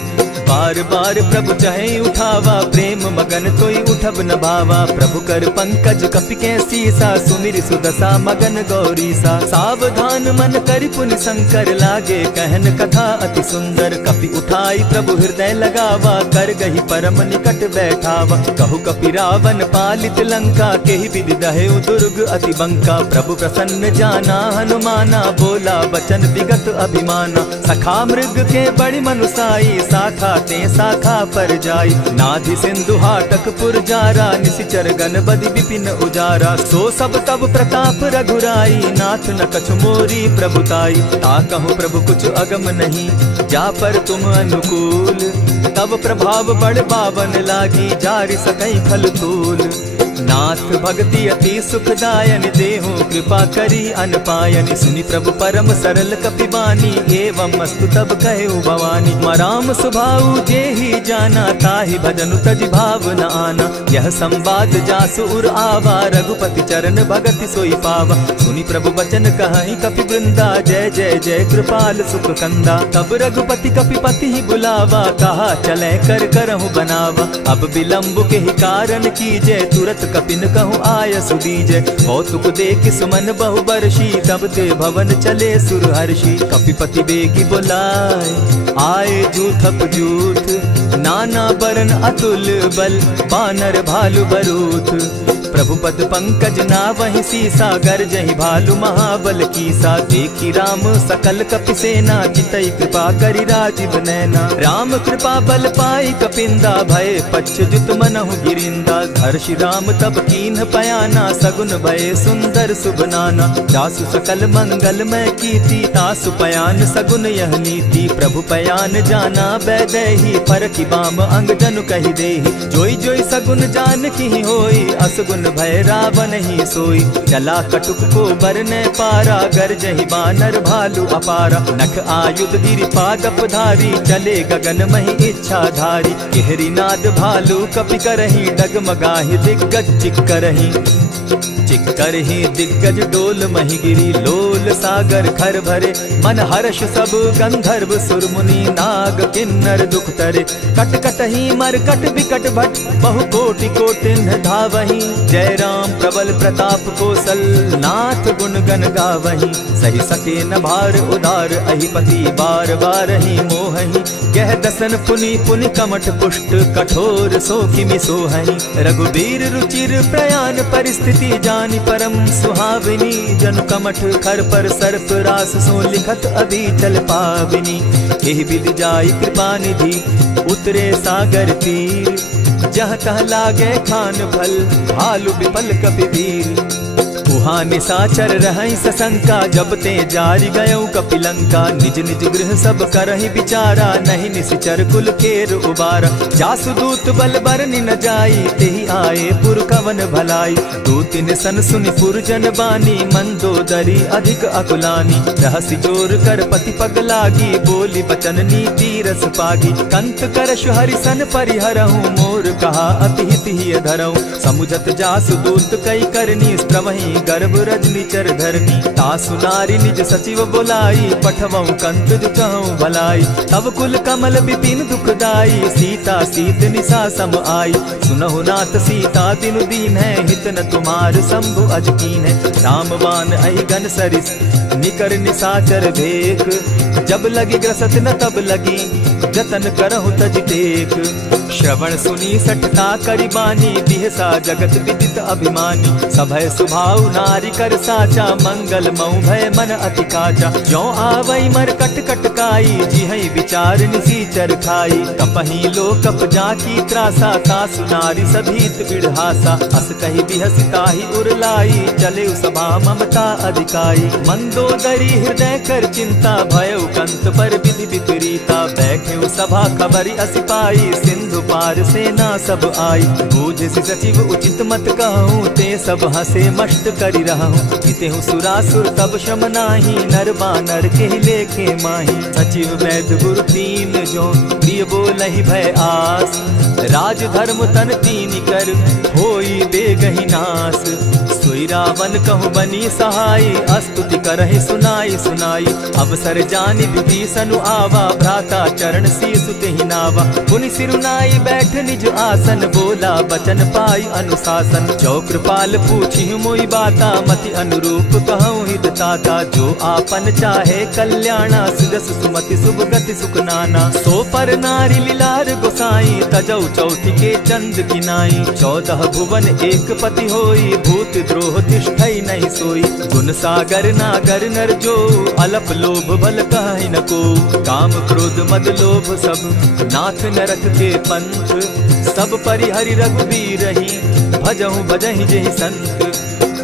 बार बार प्रभु चहे उठावा, प्रेम मगन तोई उठब न भावा। प्रभु कर पंकज कपि के सीसा, सुमिर सुदशा मगन गौरीसा। सावधान मन करि पुनि शंकर, लागे कहन कथा अति सुंदर। कपि उठाई प्रभु हृदय लगावा, कर गही परम निकट बैठावा। कहु कपि रावण पालित लंका, केहि विधि दहेउ दुर्ग अति बंका। प्रभु प्रसन्न जाना हनुमाना, बोला बचन विगत अभिमाना। सखा मृग के बड़ी मनुसाई, साखा ते शाखा पर जाई। नाधि सिंधु हाटक पुर जारा, निशिचर गण बदि विपिन उजारा। सो सब तब प्रताप रघुराई, नाथ न कछु मोरी प्रभुताई। ताकहु प्रभु कुछ अगम नहीं, जा पर तुम अनुकूल। तब प्रभाव बड़ पावन लागी, जारि सकई फल फूल। नाथ भक्ति अति सुखदायन, देहु कृपा करी अनपायन। सुनि प्रभु परम सरल कपिबानी, एवं मस्तु तब कहे भवानी। मराम सुभाऊ जेहि जाना, ताहि भजनु तजि भाव न आना। यह संवाद जासु उर आवा, रघुपति चरण भगति सोई पावा। सुनि प्रभु बचन कहि कपि वृंदा, जय जय जय कृपाल सुख कंदा। तब रघुपति कपिपति ही बुलावा, कहा चले कर करहु बनावा। अब विलंब के ही कारण कीजय, तुरत कपिन कहूँ आय सुदीजय। कौतुक देख सुमन बहु बरसी, तब ते भवन चले सुर हर्षि। कपिपति बेगी बुलाए, आए जूथप जूथ। नाना बरन अतुल बल, बानर भालु बरूथ। प्रभु पद पंकज ना वही सीसा, गर्जहि भालु महाबल कीसा। देखी राम सकल कपि सेना, चितई कृपा करि राजीव नैना। राम कृपा बल पाई कपिंदा, भय पच्युत मनहु गिरिंदा। हर्षि राम तब कीन्ह पयाना, सगुन भय सुंदर शुभ नाना। जासु सकल मंगलमय कीर्ति, तासु पयान सगुन यह नीति। प्रभु पयान जाना बैदेही, फरकि बाम अंग जनु कहि देहि। जोई जोई सगुन जान की होई, असगुन भय रावण ही सोई। चला कटुक को बरने पारा, गरजहि बानर भालु अपारा। नख आयुध गिरि पादप धारी, चले गगन महि इच्छा धारी। केहरी नाद भालु कपि करहि, डगमगाहि दिग्गज चिक्करहि। चिक्करहि दिग्गज डोल महि गिरी, लोल सागर खर भरे। मन हर्ष सब गंधर्व सुर मुनि, नाग किन्नर दुख तरे। कट कटहि मरकट विकट भट, बहु कोटि कोटिन्ह धावहि। जय राम प्रबल प्रताप कौशल, नाथ गुण गण गावहि। सही सके न भार उदार, अहिपति बार बार ही मोहहि। कह दसन पुनि पुनि कमठ पुष्ट, कठोर सो किमि सोहहि। रघुबीर रुचिर प्रयाण परिस्थिति, जानि परम सुहाविनी। जनु कमठ खर पर सर्प रास, सो लिखत अभी चल पाविनी। एहि विधि जाई कृपा निधि, उतरे सागर तीर। जहाँ तह लागे खान भल, भालु विपल कपि वीर। वहाँ निशाचर रहई सशंका, जब ते जारी गयऊ कपिलंका। निज निज गृह सब करहि विचारा, नहीं निशिचर कुल केर उबारा। जासुदूत बल बरनि न जाई, तेहि आए पुर कवन भलाई। दू तिन सन सुनि पुरजन बानी, मंदोदरी अधिक अकुलानी। रहसि जोर कर पति पग लागी, बोली बचन नीति रस पागी। कंत करश हरिसन परिहरहूँ, मोर कहा अति हित ही धरऊँ। समुझत जासुदूत कई करनी, स्त्रमहि गर्भ रजनी चर धरनी। तासु नारी निज सचिव बोलाई, पठवऊँ कंत जो कहूँ भलाई। तब कुल कमल विपिन दुखदाई, सीता सीत निशा सम आई। सुनहु नाथ सीता दिनु दीन है, हित न तुम्हार शंभु अजकीन है। रामबान अहिगन सरिस निकर निशाचर भेक, जब लगी ग्रसत न तब लगी, जतन करहु तज टेक। श्रवण सुनी सठता करिबानी, बिहसा जगत विदित अभिमानी। सभय सुभाव नारी कर साचा, मंगल मऊ भय मन अति काचा। जो आवई मर कट कट काई, जिहई विचार निसीचर खाई। कपही लो कप जाकी त्रासा, तासु नारी सभीत बिढ़ासा। अस कही बिहसिता ही उरलाई, चले सभा ममता अधिकाई। मंदोदरी हृदय कर चिंता, भयउ कंत पर विधि विपरीता। बैठे सभा खबरी असी पाई, सिंधु पार सेना सब आई। बूझ सचिव उचित मत कहूँ, ते सब हंसे मस्त करि रहूँ। जितेहु सुरासुर तब शम नाही, नर बानर के लेखे माही। सचिव वैद्य गुरु तीन जो, प्रिय बोलहि भय आस। राज धर्म तन तीन कर, होई दे गहि नास। सोई रावण कहु बनी सहाय, अस्तुति करहि सुनाई सुनाई। अवसर जानि विभीषण आवा, भ्राता चरण शीस तेहि नावा। पुनि सिरुनाई बैठ निज आसन, बोला बचन पाई अनुशासन। जो कृपाल पूछी मोई बाता, मति अनुरूप कहूँ हित ताता। जो आपन चाहे कल्याणा, सिदस सुमति शुभ गति सुख नाना। सो पर नारी लीलार गोसाई, तजौ चौथी के चंद किनाई। 14 भुवन एक पति होई, भूत द्रोह तिष्ठई नहीं सोई। गुण सागर नागर नर जो, अलप लोभ बल कहि न को। काम क्रोध मद लोभ सब, नाथ नरक के पंथ। सब परिहरि रघुबीरहि, भजहु भजहि जेहि संत।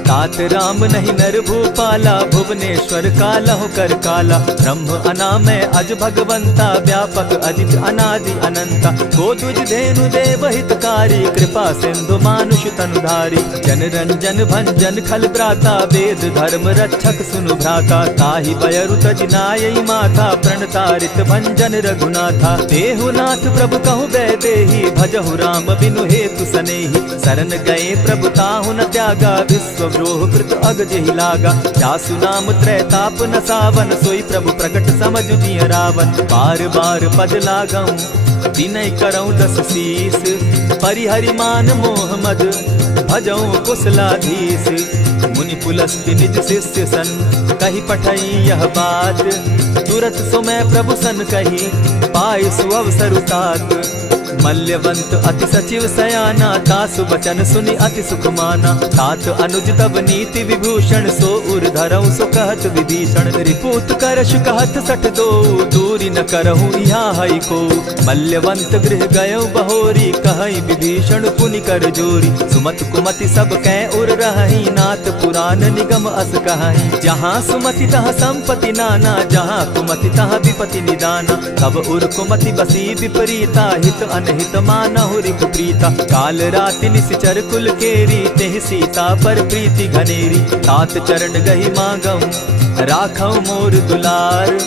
तात राम नहीं नर भूपाला, भुवनेश्वर कालहु कर काला। ब्रह्म अनामय अज भगवंता, व्यापक अजित अनादि अनंता। को तुझ धेनु देव हितकारी, कृपा सिंधु मानुष तनुधारी। जन रंजन भंजन खल भ्राता, वेद धर्म रक्षक सुनु भ्राता। ताहि बयरु तज नायई माथा, प्रणतारित भंजन रघुनाथा। देहु नाथ प्रभु कहु बैदेही, भजहु राम बिनु हेतु सनेही। शरण गए प्रभु ताहु न त्यागा, विश्व द्रोह कृत अग जेहि लागा। जासु नाम त्रैताप न सावन, सोई प्रभु प्रकट समझ दिय रावण। बार बार पद लागऊं, विनय करऊं दस शीस। परिहरि मान मोह मद, भजऊं कुशलाधीश। मुनि पुलस्ति निज शिष्य सन, कही पठई यह बात। तुरत सो मैं प्रभु सन कही, पाए सुअवसर तात। मल्यवंत अति सचिव सयाना, तासु बचन सुनि अति सुख माना। तात अनुज तब नीति विभूषण, सो उर धरऊं सो कहत विभीषण। रिपुत करश कहत सठ दो, दूरी न करहूँ यहाँ हई को। मल्यवंत गृह गयऊ बहोरी, कहई विभीषण पुनि कर जोरी। सुमत कुमति सब कै उर रहई, नाथ पुराण निगम अस कहई। जहाँ सुमति तहाँ संपत्ति नाना, जहाँ कुमति तहाँ विपति निदाना। तब उर कुमति बसी विपरीता, हित अनहित मानहु रिपु प्रीता। काल राति निशिचर कुल केरी, तेहि सीता पर प्रीति घनेरी। तात चरण गहि मांगऊं, राखऊं मोर दुलार।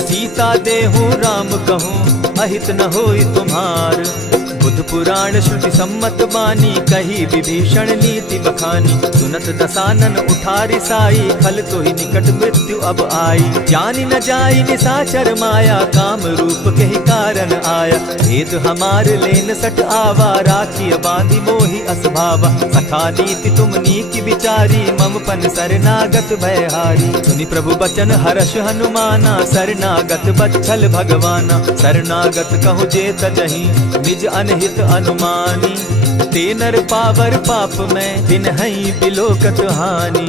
सीता देहु राम कहूँ, अहित न होई तुम्हार। बुध पुराण श्रुति सम्मत बानी, कही विभीषण नीति बखानी। सुनत दसानन उठारी साई, खल तो ही निकट मृत्यु अब आई। जानी न जाई निशाचर माया, काम रूप के ही कारण आया। भेद हमार लेन सट आवा, राखी बांधी मोहि असभावा। सखा नीति तुम नीति विचारी, मम पन शरणागत भयहारी। सुनि प्रभु बचन हर्ष हनुमाना, शरणागत बच्छल भगवाना। शरणागत कहु जे तजहि, निज अनहित अनुमानी। ते नर पावर पाप में, दिन हई बिलोकत हानि।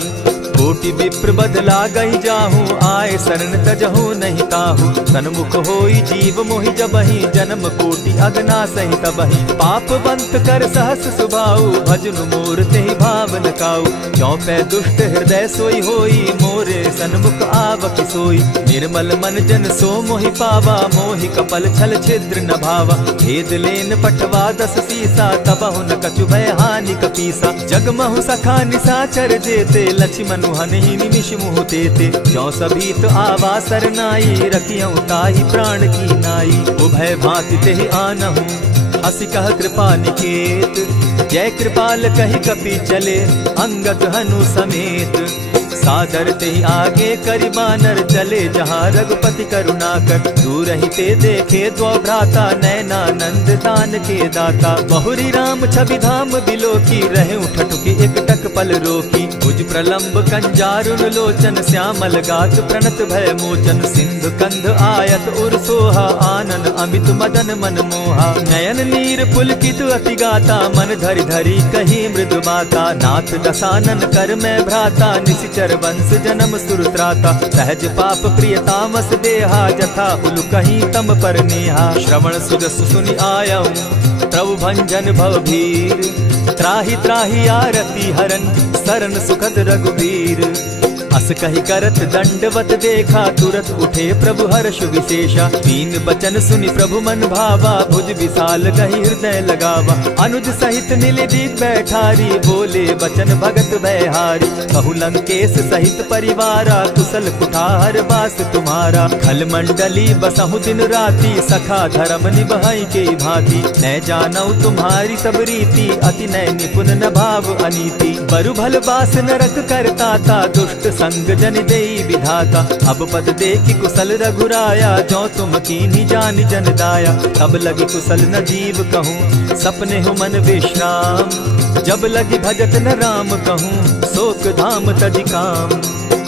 कोटि विप्र बदला गई जाहूँ, आए शरण तजहू नहीं ताहू। सन्मुख होई जीव मोहि जबहि, जन्म कोटि अगना सही तबहि। पाप बंत कर सहस सुभाऊ, भजनु मोर तेहि भावन काऊ। चौपै दुष्ट हृदय सोई होई, मोरे सन्मुख आवक सोई। निर्मल मन जन सो मोहि पावा, मोहि कपल छल छिद्र न भावा। भेद लेन पठवा 10 सीसा, तबहु न कछु भय हानि कपीसा। जगमहु सखा निसाचर जेते, लक्ष्मण हनहि निमिष मुह तेते। ज्यों सभीत आवा सरनाई, रखियऊ ताहि प्राण की नाई। उभय भांति तेहि आनहु, हसी कह कृपा निकेत। जय कृपाल कहि कपि चले, अंगद हनु समेत। सादर तेहि आगे करि बानर चले, जहाँ रघुपति करुणाकर। दूर ही ते देखे द्वौ भ्राता, नैनानंद दान के दाता। बहुरी राम छवि धाम बिलोकी, रहे ठठुकी एक टक पल रोकी। भुज प्रलंब कंजारुन लोचन, श्यामल गात प्रणत भय मोचन। सिंधु कंध आयत उर सोहा, आनन अमित मदन मन मोहा। नयन नीर पुलकित अति गाता, मन धरि धरि कही मृदु बाता। नाथ दसानन कर मैं भ्राता, निशिचर वंश जन्म सुरत्राता। सहज पाप प्रिय तामस देहा, जथा उलु कहीं तम पर नेहा। श्रवण सुजस सुनि आयऊ, प्रभु भंजन भव भीर। त्राहि त्राहि आरती हरन, सरन सुखद रघुबीर। अस कहि करत दंडवत देखा, तुरत उठे प्रभु हर्ष विशेषा। दीन बचन सुनि प्रभु मन भावा, भुज विशाल कहि हृदय लगावा। अनुज सहित नीलदीप बैठारी, बोले बचन भगत भयहारी। कहु लंकेश सहित परिवारा, कुशल कुठार बास तुम्हारा। खल मंडली बसहु दिन राति, सखा धर्म निभाई के भांति। न जानऊ तुम्हारी सब रीति, अति नय निपुण न भाव अनीति। बरु भल बास नरक करताता, दुष्ट संग जन देई विधाता। अब पद देखि कुशल रघुराया, जो तुम कीन्ही जानि जन दाया। तब लगी कुशल न जीव कहूँ, सपने हो मन विश्राम। जब लगी भजत न राम कहूँ, शोक धाम तज काम।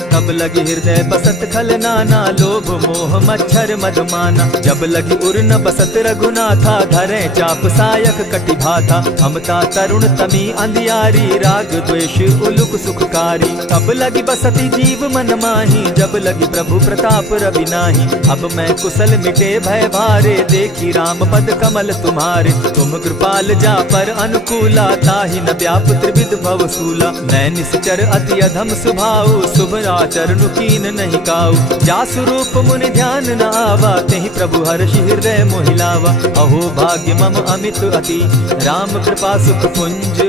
तब लगी हृदय बसत खल नाना, लोभ मोह मच्छर मद माना। जब लगी उर न बसत रघुनाथा, धरे चाप सायक कटि भाथा। ममता तरुण तमी अंधियारी, राग द्वेष उलुक सुखकारी। तब लगी बसती जीव मन माही, जब लगी प्रभु प्रताप रवि नाही। अब मैं कुशल मिटे भय भारे, देखी राम पद कमल तुम्हारे। तुम कृपाल जा पर अनुकूला, ताहि न व्याप त्रिविध भव सूला। मैं निश्चर अति अधम सुभाऊ, शुभ चरणु कीन नहीं काऊ। जासु रूप मुनि ध्यान न आवा, तेहि प्रभु हर्षि हृदय मोहिलावा। अहो भाग्य मम अमित अति, राम कृपा सुख पुंज।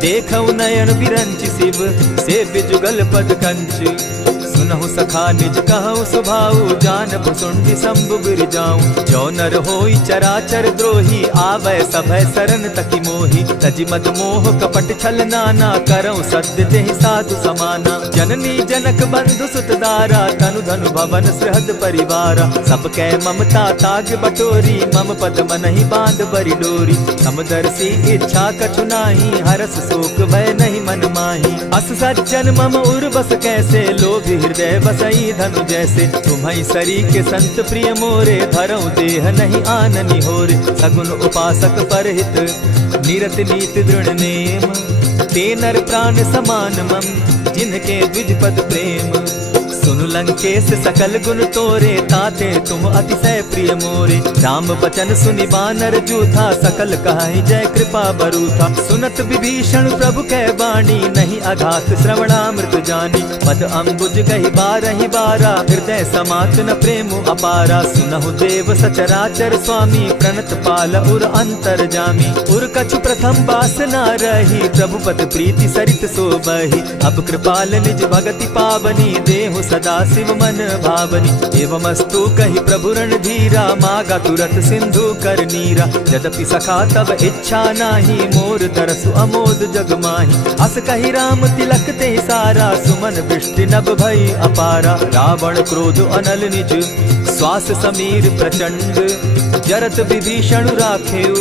देखऊ नयन बिरंच शिव, सेव्य जुगल पद कंच। सुनहु सखा निज कहूँ सुभाऊ, जानबु सुंडि शंभु गिर जाऊं। जो नर होई चराचर द्रोही, आवे सभय शरण तकी मोही। तजि मद मोह कपट छल नाना, करऊँ सत्य तेहि साधु समाना। जननी जनक बंधु सुत दारा, तनु धनु भवन सृहद परिवारा। सब कै ममता ताग बटोरी, मम पद मनहि बांध बरि डोरी। समदर्शी इच्छा कछु नाही, हरस शोक भय नहीं मन माही। अस सज्जन मम उर बस कैसे, लोभी हृदय बसई धनु जैसे। तुम्हि सरी के संत प्रिय मोरे, धरऊ देह नहीं आननि होरे। सगुन उपासक परहित, निरत नीति दृढ़ नेम। ते नर प्राण समान मम, जिनके द्विज पद प्रेम। सुनु लंकेश सकल गुण तोरे, ताते तुम अतिशय प्रिय मोरे। राम बचन सुनि बानर जूथा, सकल कहाई जय कृपा बरूथा। सुनत विभीषण प्रभु कै बाणी, नहीं अघात श्रवणामृत जानी। पद अम्बुज कहि बारहि बारा, हृदय समात न प्रेम अपारा। सुनहु देव सचराचर स्वामी, प्रणत पाल उर अंतर जामी। उर कछु प्रथम बास न रही, प्रभु पद प्रीति सरित सोबहि। अब कृपाल निज भगति पावनी, देहु सदा शिव मन भावनी। एवमस्तु कहि प्रभु रणधीरा, मागा तुरत सिंधु कर नीरा। यद्यपि सखा तब इच्छा नाही, मोर तरसु अमोद जग माही। अस कहि राम तिलक ते सारा, सुमन वृष्टि नभ भई अपारा। रावण क्रोध अनल निज, श्वास समीर प्रचंड। जरत विभीषण राखेउ,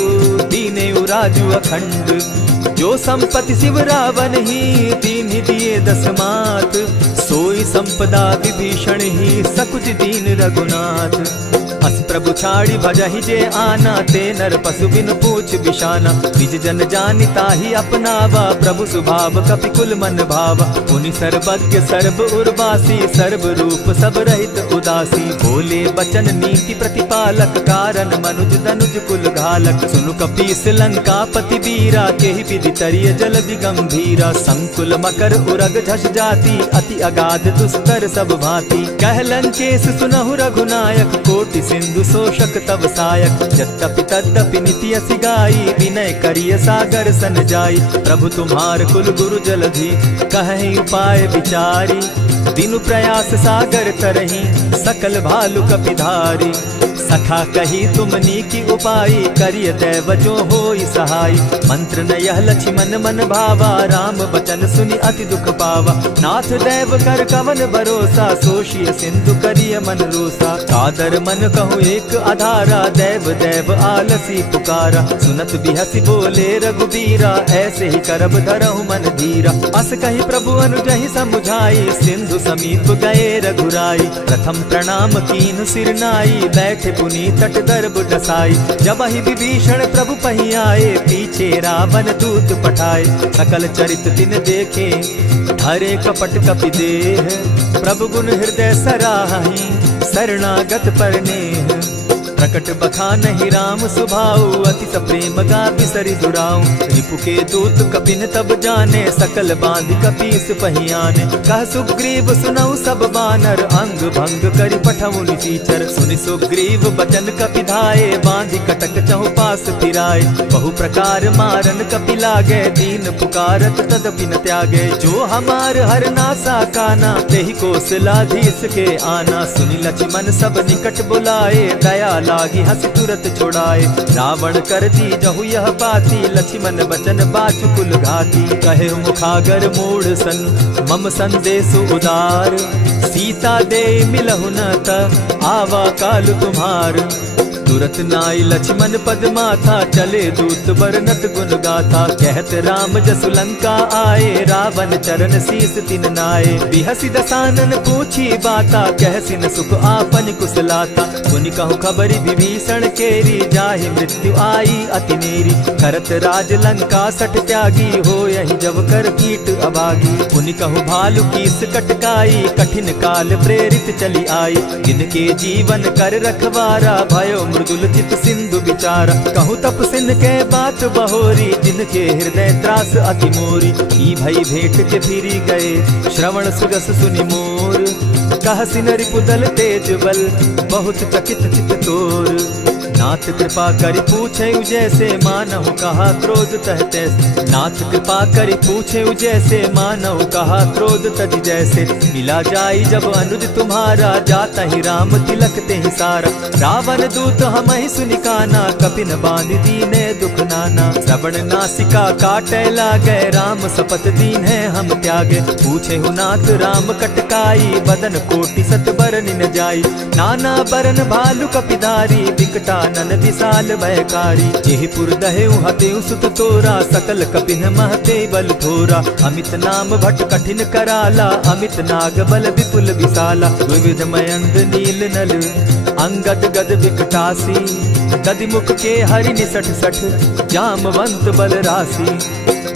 दीनेउ राजु अखंड। जो संपत्ति शिव रावण ही, दीन्हि दिए 10 मात। सोई संपदा विभीषण ही, सकुच दीन रघुनाथ। अस प्रभु छाड़ी भजहि जे आना, ते नर पशु बिन पूछ बिशाना। निज जन जानि ताहि अपनावा, प्रभु स्वभाव कपि कुल मन भावा। पुनि सर्वज्ञ सर्व उर्वासी, सर्व रूप सब रहित उदासी। बोले बचन नीति प्रतिपालक, कारण मनुज दनुज कुल घालक। सुनु कपीस लंकापति वीरा, केहि विधि तरिय जल गंभीरा। संकुल मकर उरग झस जाति, अति अगाध दुस्तर सब भांति। कह लंकेश सुनहु रघुनायक, कोटि सिंधु शोषक तब सायक। यद्यपि तद्यपि निति असि गाई, विनय करिय सागर सन जाई। प्रभु तुम्हार कुल गुरु जलधि, कहि उपाय विचारी। दिनु प्रयास सागर तरही, सकल भालु कपिधारी। सखा कही तुमनी की उपाय, करिय दैव जो होई सहाय। मंत्र न यह लक्ष्मण मन भावा, राम बचन सुनि अति दुख पावा। नाथ दैव कर कवन भरोसा, सोषिय सिंधु करिय मन रोसा। कादर मन कहूँ एक आधारा, दैव दैव आलसी पुकारा। सुनत बिहसी बोले रघुबीरा, ऐसे ही करब धरहु मन धीरा। अस कही प्रभु अनुजहि समुझाई, सिंधु समीप गए रघुराई। प्रथम प्रणाम कीन सिर नाई, बैठे पुनी तट दर्भ डसाई। जब ही विभीषण प्रभु पही आए, पीछे रावण दूत पठाए। सकल चरित तिन देखे, हरे कपट कपि देह। प्रभु गुण हृदय सराहि, शरणागत परनेह। प्रकट बखानहि राम सुभाऊ, अति सप्रेम गा बिसरि दुराऊ। रिपु के दूत कपिन तब जाने, सकल बांधि कपीस पहियाने। कह सुग्रीव सुनऊ सब बानर, अंग भंग करि पठऊ निसीचर। सुनि सुग्रीव बचन कपि धाये, बांधि कटक चहु पास फिराए। बहु प्रकार मारन कपि लागे, दीन पुकारत तदपि न त्यागे। जो हमार हर नासा काना, तेहि कौशलाधीश के आना। सुनि लक्ष्मण सब निकट बुलाए, दया लागी हंस तुरत छुड़ाए। रावण कर दी जहु यह बाती, लक्ष्मण बचन बाचु कुल घाती। कहे मुखागर मूढ़ सन, मम संदेश उदार। सीता दे मिलहु न त, आवा काल तुम्हार। तुरत नाई लक्ष्मण पद माथा, चले दूत बरनत गुण गाथा। कहत राम जसु लंका आए, रावण चरण शीस तिन नाए। बिहसी दसानन पूछी बाता, कहसिन सुख आपन कुशलाता। सुनि कहु खबरि विभीषण केरी, जाहि मृत्यु आई अति नेरी। करत राज लंका सठ त्यागी, हो यही जब कर कीट अभागी। सुनि कहु भालु कीस कटकाई, कठिन काल प्रेरित चली आई। जिनके जीवन कर रखवारा, भयो मृदुल चित सिंधु विचारा। कहूँ तप सिन के बात बहोरी, जिनके हृदय त्रास अति मोरी। की भई भेंट के फिरी गए, श्रवण सुजस सुनि मोर। कह सिन रिपुदल तेज बल, बहुत चकित चित तोर। नाथ कृपा करि पूछे जैसे, मानहु कहा क्रोध तह तैसे। नाथ कृपा करि पूछे जैसे, मानहु कहा क्रोध तज जैसे। मिला जाई जब अनुज तुम्हारा, जाता ही राम तिलक ते ही सारा। रावण दूत हम ही सुनि काना, कपिन बांधि दीने दुख नाना। श्रवण नासिका काटे लागे, राम सपत दीन है हम त्यागे। पूछे हु नाथ राम कटकाई, बदन कोटि सत बरन न जाई। नाना बरन भालु कपिधारी, विकटा नन विशाल भयकारी। जेहिपुर दहेउ हतेउ सुत तोरा, सकल कपिन महते बल थोरा। अमित नाम भट कठिन कराला, अमित नाग बल विपुल विशाला। द्विविध मयंद नील नल, अंगद गद विकटासी। गदिमुख के हरि निसठ सठ, जामवंत बल राशि।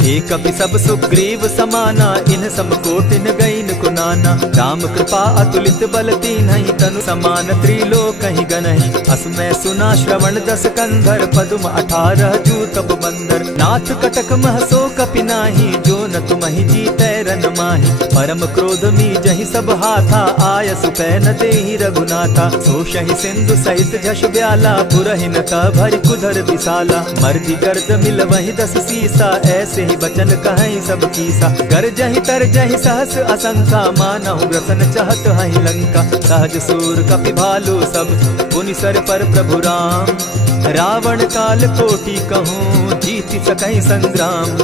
एक कपि सब सुग्रीव समाना, इन सम कोटिन गईन कुनाना। राम कृपा अतुलित बल तीन्हि, तनु समान त्रिलोक कहि गनहि। असमय सुना श्रवण दस कंधर, पदुम 18 जूतब बंदर। नाथ कटक महसो कपि नाही, जो न तुमहि जीतै रन माहि। परम क्रोध मी जहि सब हाथा, आयसु पै न देहि रघुनाथा। सोषहि सिंधु सहित झष ब्याला, पुरहिन त भरि कुधर विशाला। मर्दि गर्द मिल वहि 10 सीसा, ऐसे ही बचन कहीं सब कीसा। कर जहि तर जहि सहस असंखा, मानहु ग्रसन चाहत हहि लंका। सहज सूर कपि भालु सब, पुनि सर पर प्रभु राम। रावण काल कोटि कहूँ, जीति सकहि संग्राम।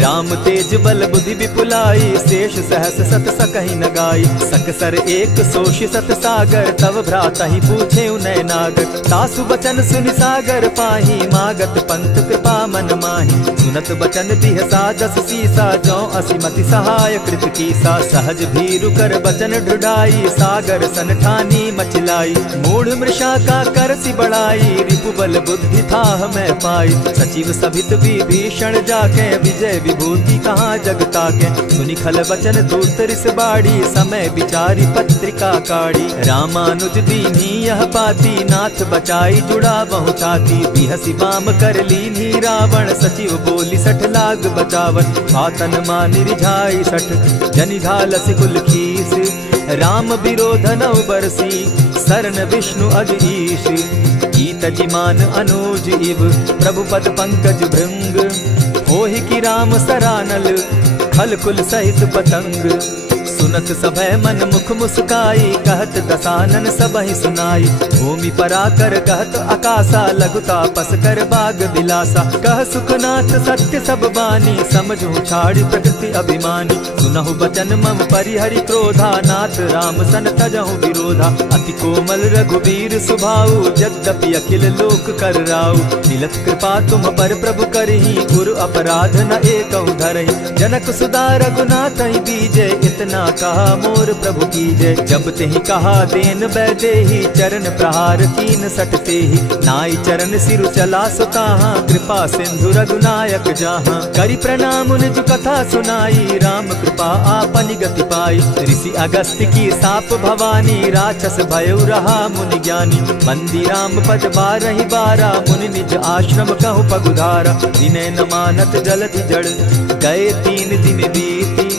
राम तेज बल बुद्धि विपुलाई, शेष सहस सत सकहि न गाई। सकसर एक सोष सत सागर, तव भ्राता ही पूछे उनय नागर। तासु बचन सुनि सागर पाही, मागत पंत कृपा मन माही। सुन सुनत बचन बिहसा दस सीसा, जौ असीमति सहाय कृत कीसा। सहज भीरु कर बचन ढुढ़ाई, सागर सन ठानी मचलाई। मूढ़ मृषा का कर सी बढ़ाई, रिपु बल बुद्धि थाह मैं पाई। सचिव सभित विभीषण जाके, विजय विभूति कहाँ जगता के। सुनि खल बचन दूत रिस बाड़ी, समय विचारी पत्रिका काढ़ी। रामानुज दीनी यह पाती, नाथ बचाई जुड़ा बहु छाती। बिहसी बाम कर लीनी रावण, सचिव बोली 60 लाग बचावन। आतन मानि रिझाई 60, जनि ढालसि कुल खीस। राम विरोध नौ बरसी, शरण विष्णु अज ईश। ईत जिमान अनुज इव, प्रभु पद पंकज भृंग। होहि की राम सरानल, खल कुल सहित पतंग। सुनत सभय मन मुख मुस्काई, कहत दसानन सबहि सुनाई। भूमि पराकर कहत आकाशा, लघुता पस कर बाग बिलासा। कह सुखनाथ सत्य सब बानी, समझू छाड़ी प्रकृति अभिमानी। सुनहु बचन मम परिहरि क्रोधा, नाथ राम सन तजहु विरोधा। अति कोमल रघुबीर सुभाऊ, यद्यपि अखिल लोक कर राऊ। मिलत कृपा तुम पर प्रभु करही, गुरु अपराध न एकहु धरहि। जनक सुदा रघुनाथ बीजे, इतना कहा मोर प्रभु की जय। जब तेहि कहा देन बैदेही, चरण प्रहार कीन सटते ही। नाई चरण सिरु चला सुताहा, कृपा सिंधु रघुनायक जाहा। करि प्रणाम निज कथा सुनाई, राम कृपा आपनि गति पाई। ऋषि अगस्त्य की साप भवानी, राक्षस भयउ रहा मुनि ज्ञानी। बंदी राम पद बारहि बारा, मुनि निज आश्रम कहु पगुधारा। विनय न मानत जलधि जड़, गए 3 दिन बीती।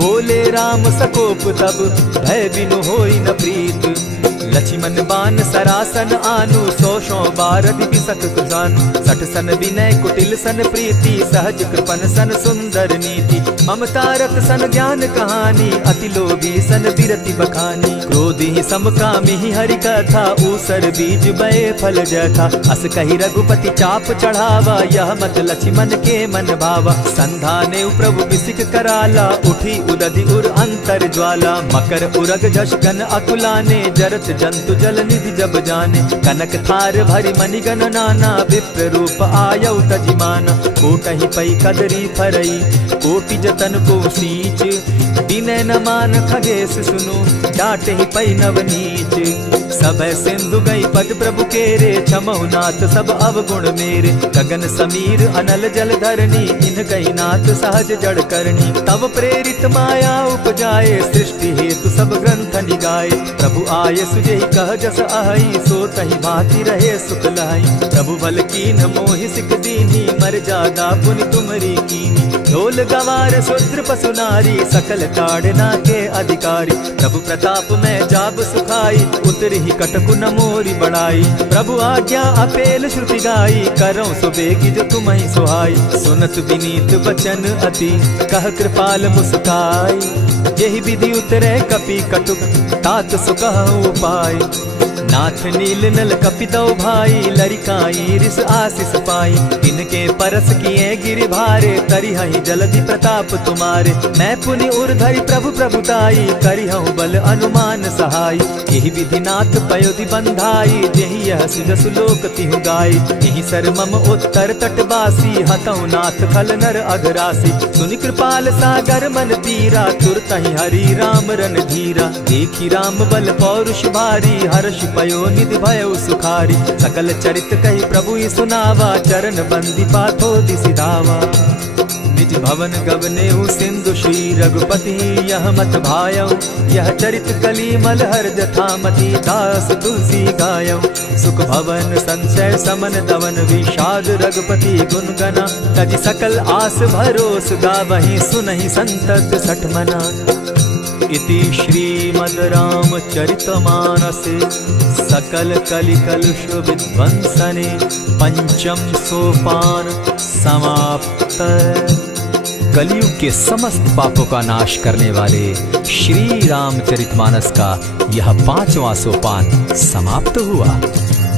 बोले राम सकोप तब, भय बिनु होई न प्रीत। लक्ष्मण बान सरासन आनु, 100 बारधि बिसक जानु। 60 सन विनय कुटिल सन प्रीति, सहज कृपन सन सुंदर नीति। ममता रत सन ज्ञान कहानी, अति लोभी सन विरति बखानी। क्रोधि समकामी हरि कथा, ऊसर बीज बये फल जथा। अस कही रघुपति चाप चढ़ावा, यह मत लक्ष्मण के मन भावा। संधाने प्रभु बिसिक कराला, उठी उदधि उर अंतर ज्वाला। मकर उरग झष घन अकुलाने, जरत जंतु जल निधि जब जाने। कनक थार भरी मणिगण नाना, विप्र रूप आयौ तजिमाना। कोटहि पै कदरी फरई, कोटि जतन को सींच। विनय न मान खगेश सुनु, डांटहि पै नवनीच। सब सिंधु गई पद प्रभु केरे, क्षमहु नाथ सब अवगुण मेरे। गगन समीर अनल जल धरनी, इन कही नाथ सहज जड़ करनी। तब प्रेरित माया उपजाए, सृष्टि हेतु सब ग्रंथ निगाए। प्रभु आय सुजेहि कह जस अहई, सो तहि भांति रहे सुख लहई। प्रभु बल कीन मोहि सिख दीनी, मर्यादा पुनि तुमरी कीनी। ढोल गवार शूद्र पशु नारी, सकल ताड़ना के अधिकारी। प्रभु प्रताप में जाब सुखाई, उतरि कटकु न मोरी बड़ाई। प्रभु आज्ञा अपेल श्रुति गाई, करौ सो बेगी जो तुम्हि सुहाई। सुनत विनीत बचन अति, कह कृपाल मुस्काई। यही विधि उतरे कपि कटुक, तात सो कहु उपाय। नाथ नील नल कपितौ भाई, लरिकाई रिस आशीष पाई। इनके परस किए गिरि भारे, तरिहहि जलधि प्रताप तुम्हारे। मैं पुनि उर्धरि प्रभु प्रभुताई, करिहु बल अनुमान सहाय। यही विधि नाथ पयोधि बंधाई, जेहि यह सुजसु लोक तिहु गाई। यही सर मम उत्तर तटवासी, हतौ नाथ खल नर अघरासी। सुनि कृपाल सागर मन तीरा, तुरतहि हरि राम रन धीरा। देखी राम बल पौरुष भारी, हर्ष पयो निधि भयउ सुखारी। सकल चरित कही प्रभु सुनावा, चरण बंदी पाथो दिसि धावा। निज भवन गवनेहु सिंधु श्री रघुपति, यह मत भायौ। यह चरित कली मलहर जथामति, दास तुलसी गायौ। सुख भवन संशय समन दवन, विषाद रघुपति गुण गना। तज सकल आस भरोस, गावहि सुनहि संतत 60 मना। इति श्रीमद् रामचरितमानसे, सकल कलिकलुष विध्वंसने। पंचम सोपान समाप्त। कलयुग के समस्त पापों का नाश करने वाले श्री रामचरितमानस का यह 5वां सोपान समाप्त हुआ।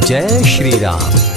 जय श्री राम।